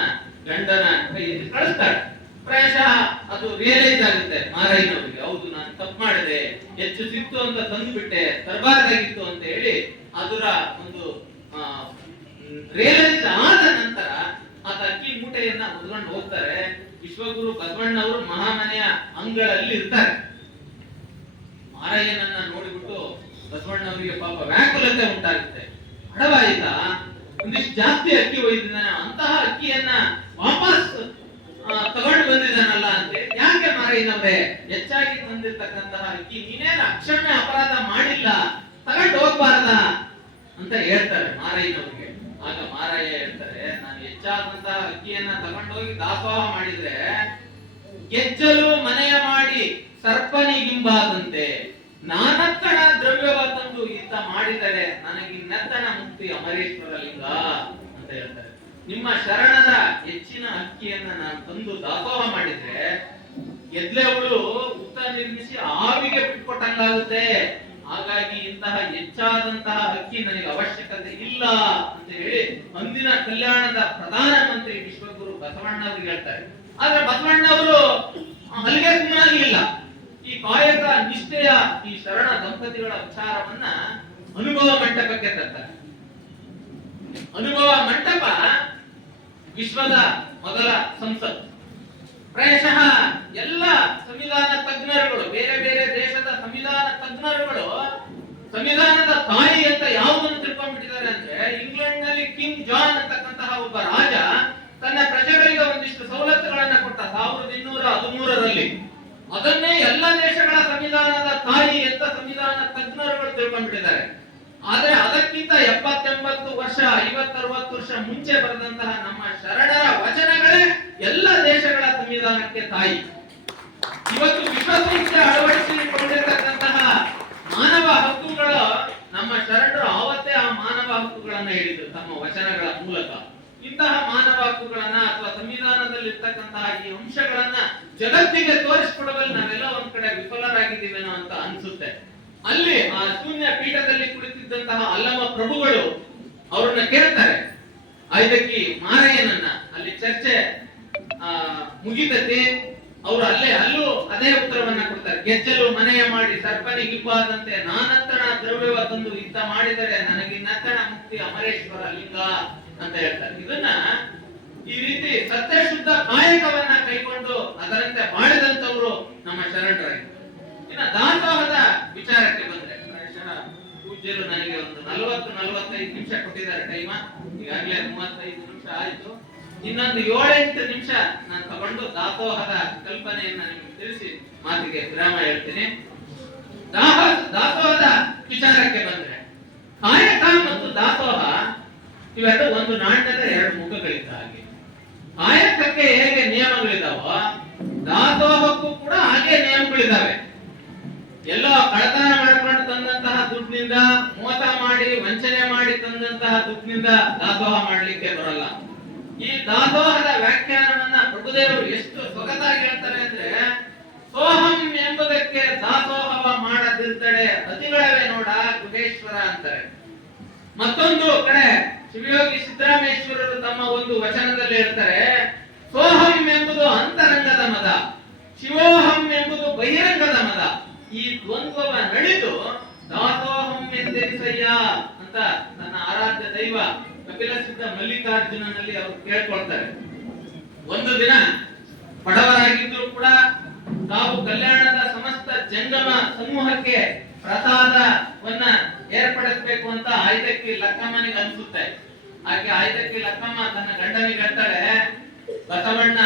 ಗಂಡನ ಕೈಯಲ್ಲಿ ಕಳಿಸ್ತಾರೆ. ಪ್ರಾಯಶಃ ಅದು ರಿಯಲೈಸ್ ಆಗುತ್ತೆ ಮಾರಯ್ಯನವರಿಗೆ, ಹೌದು ನಾನು ತಪ್ಪು ಮಾಡಿದೆ, ಹೆಚ್ಚು ಸಿಕ್ತು ಅಂತ ತಂದು ಬಿಟ್ಟೆ, ತರಬಾರ್ದಾಗಿತ್ತು ಅಂತ ಹೇಳಿ ಅದರ ಒಂದು ರಿಯಲೈಸ್ ಆದ ನಂತರ ಆತ ಅಕ್ಕಿ ಮೂಟೆಯನ್ನ ಹೊತ್ಕೊಂಡು ಹೋಗ್ತಾರೆ. ವಿಶ್ವಗುರು ಬಸವಣ್ಣವರು ಮಹಾಮನೆಯ ಅಂಗಳಲ್ಲಿ ಇರ್ತಾರೆ. ಮಾರಯ್ಯನನ್ನ ನೋಡಿಬಿಟ್ಟು ಬಸವಣ್ಣವರಿಗೆ ಪಾಪ ವ್ಯಾಕುಲತೆ ಉಂಟಾಗುತ್ತೆ. ಅಡವಾಯಿತ ಒಂದಿಷ್ಟು ಜಾಸ್ತಿ ಅಕ್ಕಿ ಒಯ್ದಿದ್ದಾನೆ, ಅಂತಹ ಅಕ್ಕಿಯನ್ನ ವಾಪಸ್ ತಗೊಂಡು ಬಂದಿದ್ದಾನಲ್ಲ ಅಂತ ಯಾಕೆ ಮಾರಯ್ಯನವ್ರೆ ಹೆಚ್ಚಾಗಿ ತಂದಿರ್ತಕ್ಕಂತಹ ಅಕ್ಕಿ ನೀನೇನು ಅಕ್ಷಮ್ಯ ಅಪರಾಧ ಮಾಡಿಲ್ಲ, ತಗೊಂಡು ಹೋಗ್ಬಾರ್ದ ಅಂತ ಹೇಳ್ತಾರೆ ಮಾರಯ್ಯನವ್ರಿಗೆ. ಆಗ ಮಾರಯ್ಯ ಹೇಳ್ತಾರೆ, ನಾನು ಹೆಚ್ಚಾದಂತಹ ಅಕ್ಕಿಯನ್ನ ತಗೊಂಡೋಗಿ ದಾಸೋಹ ಮಾಡಿದ್ರೆ ಗೆಜ್ಜಲು ಮನೆಯ ಮಾಡಿ ಸರ್ಪನಿಗಿಂಬಾದಂತೆ ನಾನತ್ತಣ ದ್ರವ್ಯವ ತಂದು ಇತ್ತ ಮಾಡಿದರೆ ನನಗಿನ್ನೆತ್ತಣ ಮುಕ್ತಿ ಅಮರೇಶ್ವರ ಲಿಂಗ ಅಂತ ಹೇಳ್ತಾರೆ. ನಿಮ್ಮ ಶರಣರ ಹೆಚ್ಚಿನ ಅಕ್ಕಿಯನ್ನ ನಾನು ತಂದು ದಾಸೋಹ ಮಾಡಿದ್ರೆ ಗೆದ್ಲೆವಳು ಊಟ ನಿರ್ಮಿಸಿ ಆವಿಗೆ ಬಿಟ್ಕೊಟ್ಟಂಗಾಗುತ್ತೆ. ಹಾಗಾಗಿ ಇಂತಹ ಹೆಚ್ಚಾದಂತಹ ಅಕ್ಕಿ ನನಗೆ ಅವಶ್ಯಕತೆ ಇಲ್ಲ ಅಂತ ಹೇಳಿ ಅಂದಿನ ಕಲ್ಯಾಣದ ಪ್ರಧಾನ ಮಂತ್ರಿ ವಿಶ್ವಗುರು ಬಸವಣ್ಣವ್ರಿಗೆ ಹೇಳ್ತಾರೆ. ಆದ್ರೆ ಬಸವಣ್ಣವರು ಅಲ್ಲಿಗೆ ಸುಮ್ಮನಾಗಲಿಲ್ಲ. ಈ ಕಾಯಕ ನಿಷ್ಠೆಯ ಈ ಶರಣ ದಂಪತಿಗಳ ವಿಚಾರವನ್ನ ಅನುಭವ ಮಂಟಪಕ್ಕೆ ತರ್ತಾರೆ. ಅನುಭವ ಮಂಟಪ ವಿಶ್ವದ ಮೊದಲ ಸಂಸತ್. ಪ್ರಾಯಶಃ ಎಲ್ಲ ಸಂವಿಧಾನ ತಜ್ಞರುಗಳು, ಬೇರೆ ಬೇರೆ ದೇಶದ ಸಂವಿಧಾನ ತಜ್ಞರುಗಳು ಸಂವಿಧಾನದ ತಾಯಿ ಅಂತ ಯಾವುದನ್ನು ತಿಳ್ಕೊಂಡ್ಬಿಟ್ಟಿದ್ದಾರೆ ಅಂದ್ರೆ, ಇಂಗ್ಲೆಂಡ್ ನಲ್ಲಿ ಕಿಂಗ್ ಜಾನ್ ಅಂತಕ್ಕಂತಹ ಒಬ್ಬ ರಾಜ ತನ್ನ ಪ್ರಜೆಗಳಿಗೆ ಒಂದಿಷ್ಟು ಸವಲತ್ತುಗಳನ್ನ ಕೊಟ್ಟ 1813ರಲ್ಲಿ. ಅದನ್ನೇ ಎಲ್ಲ ದೇಶಗಳ ಸಂವಿಧಾನದ ತಾಯಿ ಅಂತ ಸಂವಿಧಾನ ತಜ್ಞರುಗಳು ತಿಳ್ಕೊಂಡ್ಬಿಟ್ಟಿದ್ದಾರೆ. ಆದ್ರೆ ಅದಕ್ಕಿಂತ 70-80 ವರ್ಷ 50-60 ವರ್ಷ ಮುಂಚೆ ಬರೆದಂತಹ ನಮ್ಮ ಶರಣರ ವಚನಗಳೇ ಎಲ್ಲ ದೇಶಗಳ ಸಂವಿಧಾನಕ್ಕೆ ತಾಯಿ. ಇವತ್ತು ವಿಶ್ವಸಂಸ್ಥೆ ಅಳವಡಿಸಿಕೊಂಡಿರತಕ್ಕಂತಹ ಮಾನವ ಹಕ್ಕುಗಳು ನಮ್ಮ ಶರಣರು ಆವತ್ತೇ ಆ ಮಾನವ ಹಕ್ಕುಗಳನ್ನ ಹೇಳಿದ್ರು ತಮ್ಮ ವಚನಗಳ ಮೂಲಕ. ಇಂತಹ ಮಾನವ ಹಕ್ಕುಗಳನ್ನ ಅಥವಾ ಸಂವಿಧಾನದಲ್ಲಿ ಇರ್ತಕ್ಕಂತಹ ಈ ಅಂಶಗಳನ್ನ ಜಗತ್ತಿಗೆ ತೋರಿಸಿಕೊಡುವಲ್ಲಿ ನಾವೆಲ್ಲ ಒಂದ್ ಕಡೆ ವಿಫಲರಾಗಿದ್ದೀವೇನೋ ಅಂತ ಅನ್ಸುತ್ತೆ. ಅಲ್ಲಿ ಆ ಶೂನ್ಯ ಪೀಠದಲ್ಲಿ ಕುಳಿತಿದ್ದಂತಹ ಅಲ್ಲಮ ಪ್ರಭುಗಳು ಅವರನ್ನ ಕೇಳ್ತಾರೆ, ಐದಕ್ಕಿ ಮಾರಯ್ಯನನ್ನ. ಅಲ್ಲಿ ಚರ್ಚೆ ಮುಗಿತತಿ. ಅವರು ಅಲ್ಲೂ ಅದೇ ಉತ್ತರವನ್ನ ಕೊಡ್ತಾರೆ. ಗೆಜ್ಜಲು ಮನೆಯ ಮಾಡಿ ಸರ್ಪನಿಗಿಬ್ಬಾದಂತೆ ನಾನತ್ತಣ ದ್ರವ್ಯವ ತಂದು ಇತ್ತ ಮಾಡಿದರೆ ನನಗಿನ್ನತ್ತಣ ಮುಕ್ತಿ ಅಮರೇಶ್ವರ ಲಿಂಗ ಅಂತ ಹೇಳ್ತಾರೆ. ಇದನ್ನ ಈ ರೀತಿ ಸತ್ಯಶುದ್ಧ ಕಾಯಕವನ್ನ ಕೈಗೊಂಡು ಅದರಂತೆ ಮಾಡಿದಂತವರು ನಮ್ಮ ಶರಣರಾಗಿ. ಇನ್ನು ದಾಸೋಹದ ವಿಚಾರಕ್ಕೆ ಬಂದ್ರೆ, ಪೂಜ್ಯರು ನನಗೆ ಒಂದು 40-45 ನಿಮಿಷ ಕೊಟ್ಟಿದ್ದಾರೆ ಟೈಮ. ಈಗಾಗಲೇ 35 ನಿಮಿಷ ಆಯ್ತು. ಇನ್ನೊಂದು 7-8 ನಿಮಿಷ ನಾನು ತಗೊಂಡು ದಾಸೋಹದ ಕಲ್ಪನೆಯನ್ನ ನಿಮಗೆ ತಿಳಿಸಿ ಮಾತಿಗೆ ವಿರಾಮ ಹೇಳ್ತೀನಿ. ದಾಸೋಹದ ವಿಚಾರಕ್ಕೆ ಬಂದ್ರೆ, ಕಾಯಕ ಮತ್ತು ದಾಸೋಹ ಇವೆಲ್ಲ ಒಂದು ನಾಣ್ಯದ 2 ಮುಖಗಳಿದ್ದ ಹಾಗೆ. ಕಾಯಕಕ್ಕೆ ಹೇಗೆ ನಿಯಮಗಳಿದಾವೋ ದಾಸೋಹಕ್ಕೂ ಕೂಡ ಹಾಗೆ ನಿಯಮಗಳಿದಾವೆ. ಎಲ್ಲೋ ಕಳ್ಳತನ ಮಾಡ್ಕೊಂಡು ತಂದಂತಹ ದುಡ್ಡಿನಿಂದ, ಮೋಸ ಮಾಡಿ ವಂಚನೆ ಮಾಡಿ ತಂದಂತಹ ದುಡ್ಡಿನಿಂದ ದಾಸೋಹ ಮಾಡ್ಲಿಕ್ಕೆ ಬರಲ್ಲ. ಈ ದಾಸೋಹದ ವ್ಯಾಖ್ಯಾನವನ್ನ ಪ್ರಭುದೇವರು ಎಷ್ಟು ಸೊಗಸಾಗಿ ಹೇಳ್ತಾರೆ ಅಂದ್ರೆ, ಸೋಹಂ ಎಂಬುದಕ್ಕೆ ದಾಸೋಹವ ಮಾಡದಿರ್ತಡೆ ಅತಿಗಳವೇ ನೋಡ ಗುಹೇಶ್ವರ ಅಂತಾರೆ. ಮತ್ತೊಂದು ಕಡೆ ಶಿವಯೋಗಿ ಸಿದ್ದರಾಮೇಶ್ವರರು ತಮ್ಮ ಒಂದು ವಚನದಲ್ಲಿ ಹೇಳ್ತಾರೆ, ಸೋಹಂ ಎಂಬುದು ಅಂತರಂಗದ ಮದ, ಶಿವೋಹಂ ಎಂಬುದು ಬಹಿರಂಗದ ಮದ. ಈ ದ್ವಂದ್ವವ ನಡೆದು ದಾಸೋಹಂ ಎಂದೆನಿಸಯ್ಯ ಅಂತ ನನ್ನ ಆರಾಧ್ಯ ದೈವ ಕಪಿಲ ಸಿದ್ಧ ಮಲ್ಲಿಕಾರ್ಜುನನಲ್ಲಿ ಅವರು ಕೇಳ್ಕೊಳ್ತಾರೆ. ಒಂದು ದಿನ ಬಡವರಾಗಿದ್ರು ಕೂಡ ತಾವು ಕಲ್ಯಾಣದ ಸಮಸ್ತ ಜಂಗಮ ಸಮೂಹಕ್ಕೆ ಪ್ರಸಾದವನ್ನ ಏರ್ಪಡಿಸಬೇಕು ಅಂತ ಆಯ್ದಕ್ಕಿ ಲಕ್ಕಮ್ಮನಿಗೆ ಅನ್ಸುತ್ತೆ. ಆಕೆ ಆಯ್ದಕ್ಕಿ ಲಕ್ಕಮ್ಮ ತನ್ನ ಗಂಡನಿಗೆ ಹೇಳ್ತಾಳೆ, ಬಸವಣ್ಣ,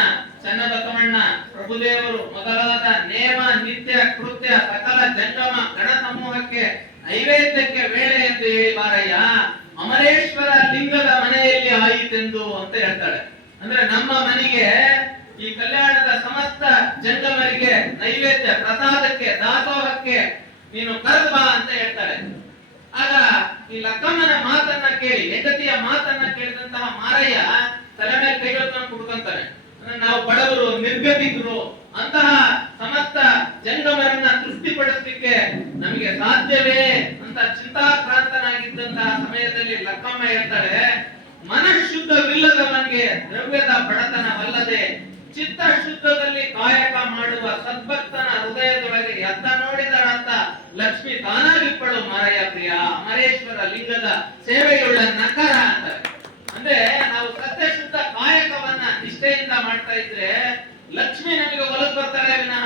ಚನ್ನ ಬಸವಣ್ಣ, ಪ್ರಭುದೇವರು ಮೊದಲಾದ ನೇಮ ನಿತ್ಯ ಕೃತ್ಯ ಸಕಲ ಜಂಗಮ ಗಣ ಸಮೂಹಕ್ಕೆ ನೈವೇದ್ಯಕ್ಕೆ ವೇಳೆ ಎಂದು ಹೇಳಿ ಬಾರಯ್ಯ, ಅಮರೇಶ್ವರ ಲಿಂಗದ ಮನೆಯಲ್ಲಿ ಆಯಿತೆಂದು ಅಂತ ಹೇಳ್ತಾಳೆ. ಅಂದ್ರೆ ನಮ್ಮ ಮನೆಗೆ ಈ ಕಲ್ಯಾಣದ ಸಮಸ್ತ ಜಂಗಮರಿಗೆ ನೈವೇದ್ಯ ಪ್ರಸಾದಕ್ಕೆ ದಾಸೋಹಕ್ಕೆ ನೀನು ಕರೆದು ಬಾ ಅಂತ ಹೇಳ್ತಾಳೆ. ಆಗ ಈ ಲಕ್ಕಮ್ಮನ ಮಾತನ್ನ ಕೇಳಿ, ಹೆಂಡತಿಯ ಮಾತನ್ನ ಕೇಳಿದಂತಹ ಮಾರಯ್ಯ ತಲೆ ಮೇಲೆ ಕೈಗಳನ್ನು ಕುಡ್ಕೊಂತಾನೆ. ನಾವು ಬಡವರು, ನಿರ್ಗತಿಕರು, ಅಂತಹ ಸಮಸ್ತ ಜಂಗಮರನ್ನ ತೃಪ್ತಿಪಡಿಸಲಿಕ್ಕೆ ನಮಗೆ ಸಾಧ್ಯವೇ ಅಂತ ಚಿಂತಾಕ್ರಾಂತನಾಗಿದ್ದಂತಹ ಸಮಯದಲ್ಲಿ ಲಕ್ಕಮ್ಮ ಹೇಳ್ತಾಳೆ, ಮನಃಶುದ್ಧವಿಲ್ಲದವನಿಗೆ ದ್ರವ್ಯದ ಬಡತನವಲ್ಲದೆ ಚಿತ್ತ ಶುದ್ಧದಲ್ಲಿ ಕಾಯಕ ಮಾಡುವ ಸದ್ಭಕ್ತನ ಹೃದಯದೊಳಗೆ ಎತ್ತ ನೋಡಿದರಂತ ಲಕ್ಷ್ಮಿ ತಾನಾಗಿಪ್ಪಳು ಮಾರಯ್ಯ ಪ್ರಿಯ. ಅಮರೇಶ್ವರ ಲಿಂಗದ ಸೇವೆಯುಳ್ಳ ನಕರ ಅಂತಾರೆ. ಅಂದ್ರೆ ನಾವು ಸತ್ಯ ಶುದ್ಧ ಕಾಯಕವನ್ನ ನಿಷ್ಠೆಯಿಂದ ಮಾಡ್ತಾ ಇದ್ರೆ ಲಕ್ಷ್ಮಿ ನಮಗೆ ಒಲದು ಬರ್ತಾಳೆ ವಿನಃ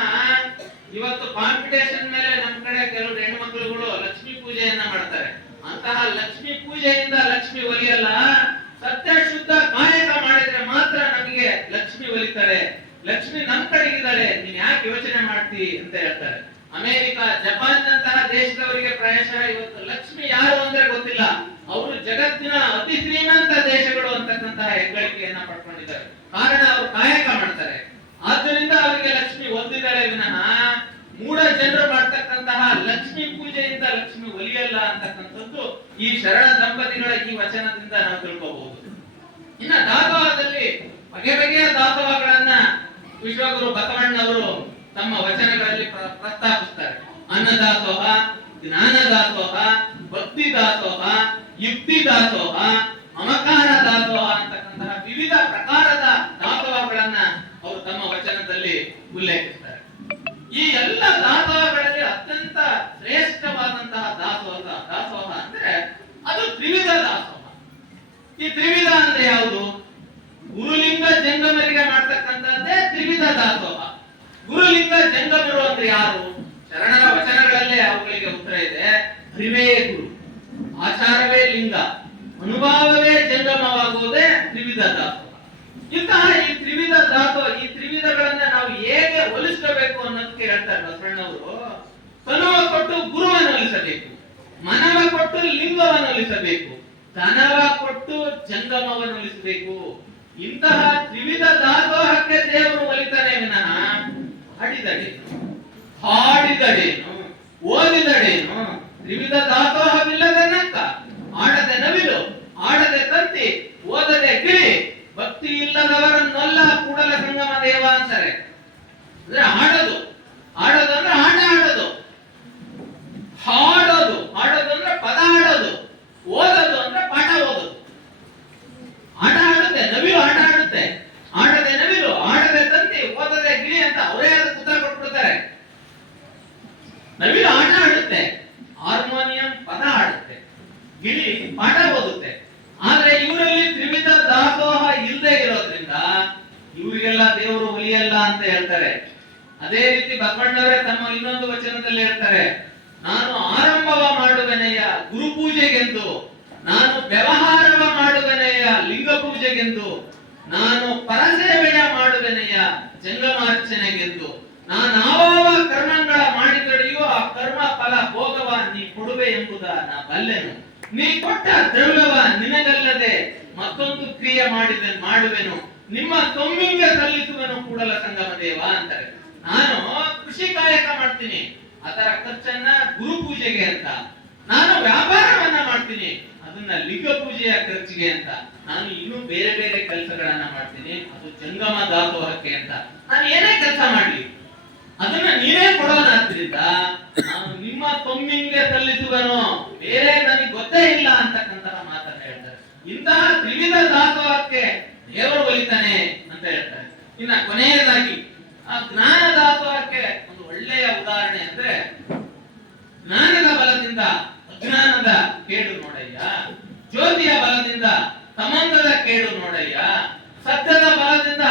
ಇವತ್ತು ಕಾಂಪಿಟೇಷನ್ ಮೇಲೆ ನಮ್ ಕಡೆ ಕೆಲವು ಹೆಣ್ಮಕ್ಳುಗಳು ಲಕ್ಷ್ಮಿ ಪೂಜೆಯನ್ನ ಮಾಡ್ತಾರೆ. ಅಂತಹ ಲಕ್ಷ್ಮಿ ಪೂಜೆಯಿಂದ ಲಕ್ಷ್ಮಿ ಒಲಿಯಲ್ಲ, ಸತ್ಯ ಶುದ್ಧ ಕಾಯಕ ಮಾಡಿದ್ರೆ ಮಾತ್ರ ನಮಗೆ ಲಕ್ಷ್ಮಿ ಒಲಿತಾರೆ. ಲಕ್ಷ್ಮಿ ನಮ್ ಕಡೆಗಿದ್ದಾಳೆ, ನೀನ್ ಯಾಕೆ ಯೋಚನೆ ಮಾಡ್ತಿ ಅಂತ ಹೇಳ್ತಾರೆ. ಅಮೆರಿಕ, ಜಪಾನ್ ನಂತಹ ದೇಶದವರಿಗೆ ಪ್ರಾಯಶಃ ಇವತ್ತು ಲಕ್ಷ್ಮಿ ಯಾರು ಅಂದ್ರೆ ಗೊತ್ತಿಲ್ಲ. ಅವರು ಜಗತ್ತಿನ ಅತಿ ಶ್ರೀಮಂತ ದೇಶಗಳು ಅಂತಕ್ಕಂತಹ ಹೆಗ್ಗಳಿಕೆಯನ್ನ ಪಡ್ಕೊಂಡಿದ್ದಾರೆ. ಕಾರಣ ಅವರು ಕಾಯಕ ಮಾಡ್ತಾರೆ. ಆದ್ದರಿಂದ ಅವರಿಗೆ ಲಕ್ಷ್ಮಿ ಒಲಿದಿದ್ದಾಳೆ ವಿನಃ ಮೂಢ ಜನರು ಮಾಡ್ತಕ್ಕಂತಹ ಲಕ್ಷ್ಮಿ ಪೂಜೆಯಿಂದ ಲಕ್ಷ್ಮಿ ಒಲಿಯಲ್ಲ ಅಂತಕ್ಕಂಥದ್ದು ಈ ಶರಣ ದಂಪತಿಗಳ ಈ ವಚನದಿಂದ ನಾವು ತಿಳ್ಕೋಬಹುದು. ಇನ್ನ ದಾಸೋಹದಲ್ಲಿ ಬಗೆ ಬಗೆಯ ದಾಸೋಹಗಳನ್ನ ವಿಶ್ವಗುರು ಬಸವಣ್ಣವರು ತಮ್ಮ ವಚನಗಳಲ್ಲಿ ಪ್ರಸ್ತಾಪಿಸ್ತಾರೆ. ಅನ್ನದಾಸೋಹ, ಜ್ಞಾನ ದಾಸೋಹ, ಭಕ್ತಿ ದಾಸೋಹ, ಯುಕ್ತಿ ದಾಸೋಹ, ಮಮಕಾರ ದಾಸೋಹ ಅಂತಕ್ಕಂತಹ ವಿವಿಧ ಪ್ರಕಾರದ ದಾಸೋಹಗಳನ್ನ ಅವರು ತಮ್ಮ ವಚನದಲ್ಲಿ ಉಲ್ಲೇಖಿಸ್ತಾರೆ. ಈ ಎಲ್ಲ ದಾಸೋಹಗಳಲ್ಲಿ ಅತ್ಯಂತ ಶ್ರೇಷ್ಠವಾದಂತಹ ದಾಸೋಹ ಅಂದ್ರೆ ಅದು ತ್ರಿವಿಧ ದಾಸೋಹ. ಈ ತ್ರಿವಿಧ ಅಂದ್ರೆ ಯಾವುದು? ಗುರುಲಿಂಗ ಜಂಗಮರಿಗೆ ಮಾಡ್ತಕ್ಕಂಥದ್ದೇ ತ್ರಿವಿಧ ದಾಸೋಹ. ಗುರುಲಿಂಗ ಜಂಗಮರು ಅಂದ್ರೆ ಯಾರು? ಶರಣರ ವಚನಗಳಲ್ಲೇ ಅವುಗಳಿಗೆ ಉತ್ತರ ಇದೆ. ಅರಿವೇ ಗುರು, ಆಚಾರವೇ ಲಿಂಗ, ಅನುಭಾವವೇ ಜಂಗಮವಾಗುವುದೇ ತ್ರಿವಿಧ ದಾಸೋಹ. ಇಂತಹ ಈ ತ್ರಿವಿಧ ದಾಸೋಹ, ಈ ತ್ರಿವಿಧಗಳನ್ನ ನಾವು ಹೇಗೆ ಹೋಲಿಸಬೇಕು ಅನ್ನೋದಕ್ಕೆ ಹೇಳ್ತಾರೆ ಬಸವಣ್ಣವರು. ತನುವ ಕೊಟ್ಟು ಗುರುವನ್ನು ಒಲಿಸಬೇಕು, ಮನವ ಕೊಟ್ಟು ಲಿಂಗವನ್ನು ಒಲಿಸಬೇಕು, ಧನವ ಕೊಟ್ಟು ಜಂಗಮವನ್ನು ಒಲಿಸಬೇಕು. ಇಂತಹ ತ್ರಿವಿಧ ದಾಸೋಹಕ್ಕೆ ದೇವರು ಒಲಿತಾನೆ ವಿನಃ ಹಾಡಿದಡೇನು, ಓದಿದಡೇನು, ತ್ರಿವಿಧ ದಾಸೋಹವಿಲ್ಲದೆ ನಕ್ಕ, ಆಡದೆ ನವಿಲು, ಆಡದೆ ತಂತಿ, ಓದದೆ ಗಿಳಿ, ಭಕ್ತಿ ಇಲ್ಲದವರನ್ನೆಲ್ಲ ಕೂಡಲ ಸಂಗಮ ದೇವ ಅಂತಾರೆ. ಅಂದ್ರೆ ಆಡೋದು ಅಂದ್ರೆ ಆಟ ಆಡೋದು, ಹಾಡೋದು ಅಂದ್ರೆ ಪದ ಆಡೋದು, ಓದೋದು ಅಂದ್ರೆ ಪಾಠ ಓದೋದು. ಆಟ ಆಡುತ್ತೆ ನವಿಲು, ಆಟ ಆಡುತ್ತೆ, ಆಡದೆ ನವಿಲು, ಆಡದೆ ತಂತಿ, ಓದದೆ ಗಿಳಿ ಅಂತ ಅವರೇ ಅದಕ್ಕೆ ಉತ್ತರ ಕೊಟ್ಬಿಡ್ತಾರೆ. ನವಿಲು ಆಟ ಆಡುತ್ತೆ, ಹಾರ್ಮೋನಿಯಂ ಪದ ಆಡುತ್ತೆ, ಗಿಳಿ ಪಾಠ ಓದುತ್ತೆ. ಆದ್ರೆ ಇವರಲ್ಲಿ ತ್ರಿವಿಧ ದಾಸೋಹ ಇಲ್ಲದೆ ಇರೋದ್ರಿಂದ ಇವರಿಗೆಲ್ಲ ದೇವರು ಒಲಿಯಲ್ಲ ಅಂತ ಹೇಳ್ತಾರೆ. ಅದೇ ರೀತಿ ಬಸವಣ್ಣವರೇ ತಮ್ಮ ಇನ್ನೊಂದು ವಚನದಲ್ಲಿ ಹೇಳ್ತಾರೆ, ನಾನು ಆರಂಭವ ಮಾಡುವೆನೆಯ ಗುರು ಪೂಜೆಗೆಂದು, ನಾನು ವ್ಯವಹಾರವ ಮಾಡುವೆನೆಯ ಲಿಂಗ ಪೂಜೆಗೆಂದು, ನಾನು ಪರಸೇವೆಯ ಮಾಡುವೆನೆಯ ಜಂಗಮಾರ್ಚನೆಗೆಂದು, ನಾನಾವ ಕರ್ಮಗಳ ಮಾಡಿದಡೆಯೋ ಆ ಕರ್ಮ ಫಲ ಭೋಗವ ನೀ ಕೊಡುವೆ ಎಂಬುದ ನಾ ಬಲ್ಲೆನು, ನೀ ಕೊಟ್ಟ ದ್ರವ್ಯವ ನಿನಗಲ್ಲದೆ ಮತ್ತೊಂದು ಕ್ರಿಯೆ ಮಾಡುವೆನು, ನಿಮ್ಮ ತೊಮ್ಮಿಂಗೆ ಸಲ್ಲಿಸುವೆನು ಕೂಡಲ ಸಂಗಮ ದೇವ ಅಂತಾರೆ. ನಾನು ಕೃಷಿ ಕಾಯಕ ಮಾಡ್ತೀನಿ, ಅದರ ಖರ್ಚನ್ನ ಗುರು ಪೂಜೆಗೆ ಅಂತ. ನಾನು ವ್ಯಾಪಾರವನ್ನ ಮಾಡ್ತೀನಿ, ಅದನ್ನ ಲಿಂಗ ಪೂಜೆಯ ಖರ್ಚಿಗೆ ಅಂತ. ನಾನು ಇನ್ನೂ ಬೇರೆ ಬೇರೆ ಕೆಲಸಗಳನ್ನ ಮಾಡ್ತೀನಿ, ಅದು ಜಂಗಮ ದಾಸೋಹಕ್ಕೆ ಅಂತ. ನಾನು ಏನೇ ಕೆಲಸ ಮಾಡ್ಲಿ ಅದನ್ನ ನೀವೇ ಕೊಡೋನಾದ್ರಿಂದ ನಾನು ನಿಮ್ಮ ತೊಮ್ಮಿಂಗೆ ಸಲ್ಲಿಸುವನು, ಬೇರೆ ನನಗೆ ಗೊತ್ತೇ ಇಲ್ಲ ಅಂತಕ್ಕಂತಹ ಮಾತನ್ನ ಹೇಳ್ತಾರೆ. ಇಂತಹ ತ್ರಿವಿಧ ದಾಸೋಹಕ್ಕೆ ದೇವರು ಒಲಿತಾನೆ ಅಂತ ಹೇಳ್ತಾರೆ. ಇನ್ನ ಕೊನೆಯದಾಗಿ ಆ ಜ್ಞಾನ ದಾಸೋಹಕ್ಕೆ ಒಂದು ಒಳ್ಳೆಯ ಉದಾಹರಣೆ ಅಂದ್ರೆ, ಜ್ಞಾನದ ಬಲದಿಂದ ಅಜ್ಞಾನದ ಕೇಡು ನೋಡಯ್ಯ, ಜ್ಯೋತಿಯ ಬಲದಿಂದ ಸಮಂತದ ಕೇಡು ನೋಡಯ್ಯ, ಸತ್ಯದ ಬಲದಿಂದ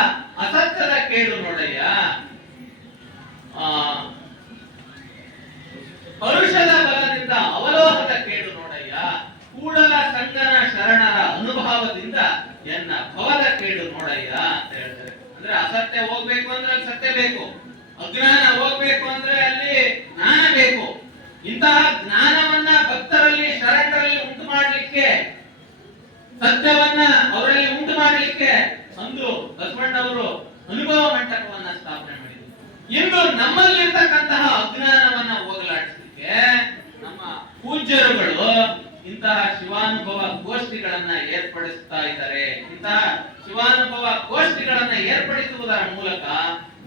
ಅಸತ್ಯದ ಕೇಡು ನೋಡಯ್ಯ, ಪರುಷದ ಬಲದಿಂದ ಅವಲೋಹದ ಕೇಡು ನೋಡಯ್ಯ, ಕೂಡಲ ಸಂಗನ ಶರಣರ ಅನುಭವದಿಂದ ಎನ್ನ ಭವದ ಕೇಡು ನೋಡಯ್ಯ ಅಂತ ಹೇಳ್ತಾರೆ. ಅಂದ್ರೆ ಅಸತ್ಯ ಹೋಗ್ಬೇಕು ಅಂದ್ರೆ ಅಲ್ಲಿ ಸತ್ಯ ಬೇಕು, ಅಜ್ಞಾನ ಹೋಗ್ಬೇಕು ಅಂದ್ರೆ ಅಲ್ಲಿ ಜ್ಞಾನ ಬೇಕು. ಇಂತಹ ಜ್ಞಾನವನ್ನ ಭಕ್ತರಲ್ಲಿ ಶರಣರಲ್ಲಿ ಉಂಟು ಮಾಡಲಿಕ್ಕೆ ಸತ್ಯವನ್ನ ಅವರಲ್ಲಿ ಉಂಟು ಮಾಡಲಿಕ್ಕೆ ಅಂದು ಬಸವಣ್ಣವರು ಅನುಭವ ಮಂಟಪವನ್ನ ಸ್ಥಾಪನೆ ಮಾಡಿದರು. ಇಂದು ನಮ್ಮಲ್ಲಿರ್ತಕ್ಕಂತಹ ಅಜ್ಞಾನವನ್ನ ಹೋಗಲಾಡಿಸಲಿಕ್ಕೆ ನಮ್ಮ ಪೂಜ್ಯರುಗಳು ಇಂತಹ ಶಿವಾನುಭವ ಗೋಷ್ಠಿಗಳನ್ನ ಏರ್ಪಡಿಸ್ತಾ ಇದ್ದಾರೆ. ಇಂತಹ ಶಿವಾನುಭವ ಗೋಷ್ಠಿಗಳನ್ನ ಏರ್ಪಡಿಸುವುದರ ಮೂಲಕ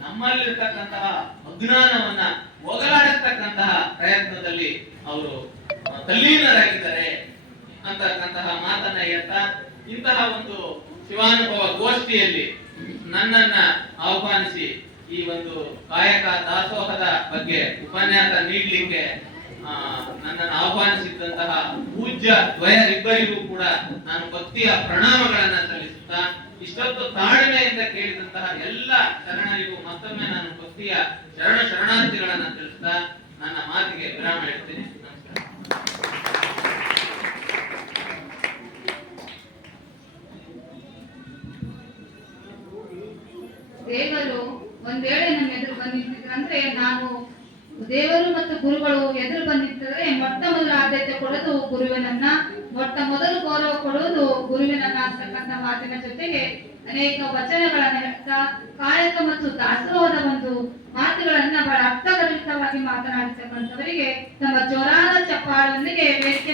ನಮ್ಮಲ್ಲಿರ್ತಕ್ಕಂತಹ ಅಜ್ಞಾನವನ್ನ ಹೋಗಲಾಡಿಸ್ತಕ್ಕಂತಹ ಪ್ರಯತ್ನದಲ್ಲಿ ಅವರು ತಲ್ಲೀನರಾಗಿದ್ದಾರೆ ಅಂತಕ್ಕಂತಹ ಮಾತನ್ನ ಹೇಳ್ತಾ, ಇಂತಹ ಒಂದು ಶಿವಾನುಭವ ಗೋಷ್ಠಿಯಲ್ಲಿ ನನ್ನನ್ನ ಆಹ್ವಾನಿಸಿ ಈ ಒಂದು ಕಾಯಕ ದಾಸೋಹದ ಬಗ್ಗೆ ಉಪನ್ಯಾಸ ನೀಡಲಿಕ್ಕೆ ನನ್ನನ್ನು ಆಹ್ವಾನಿಸಿದಂತಹ ಪೂಜ್ಯ ದ್ವಯರಿಬ್ಬರಿಗೂ ಕೂಡ ನಾನು ಭಕ್ತಿಯ ಪ್ರಣಾಮಗಳನ್ನ ಸಲ್ಲಿಸುತ್ತಾ, ಇಷ್ಟೊತ್ತು ತಾಳ್ಮೆಯಿಂದ ಕೇಳಿದಂತಹ ಎಲ್ಲ ಶರಣರಿಗೂ ಮತ್ತೊಮ್ಮೆ ನಾನು ಭಕ್ತಿಯ ಶರಣಾರ್ಥಿಗಳನ್ನ ತಿಳಿಸ್ತಾ ನನ್ನ ಮಾತಿಗೆ ವಿರಾಮ ಇಡ್ತೇನೆ. ದೇವರು ಒಂದ್ ವೇಳೆ ನಮ್ಮ ಎದುರು ಬಂದಿದ್ರು ಅಂದ್ರೆ, ನಾನು ದೇವರು ಮತ್ತು ಗುರುಗಳು ಎದುರು ಬಂದಿದ್ರೆ ಮೊಟ್ಟ ಮೊದಲ ಆದ್ಯತೆ ಕೊಡೋದು ಗುರುವಿನನ್ನ, ಮೊಟ್ಟ ಮೊದಲು ಗೌರವ ಕೊಡುವುದು ಗುರುವಿನನ್ನ ಅಂತಕ್ಕಂಥ ಮಾತಿನ ಜೊತೆಗೆ ಅನೇಕ ವಚನಗಳನ್ನ ಹೇಳ್ತಾ ಕಾಯಕ ಮತ್ತು ದಾಸೋಹದ ಒಂದು ಮಾತುಗಳನ್ನ ಬಹಳ ಅರ್ಥಗರ್ಭಿತವಾಗಿ ಮಾತನಾಡಿರ್ತಕ್ಕಂಥವರಿಗೆ ನಮ್ಮ ಜೋರಾದ ಚಪ್ಪಾಳೊಂದಿಗೆ ವೇದಿಕೆ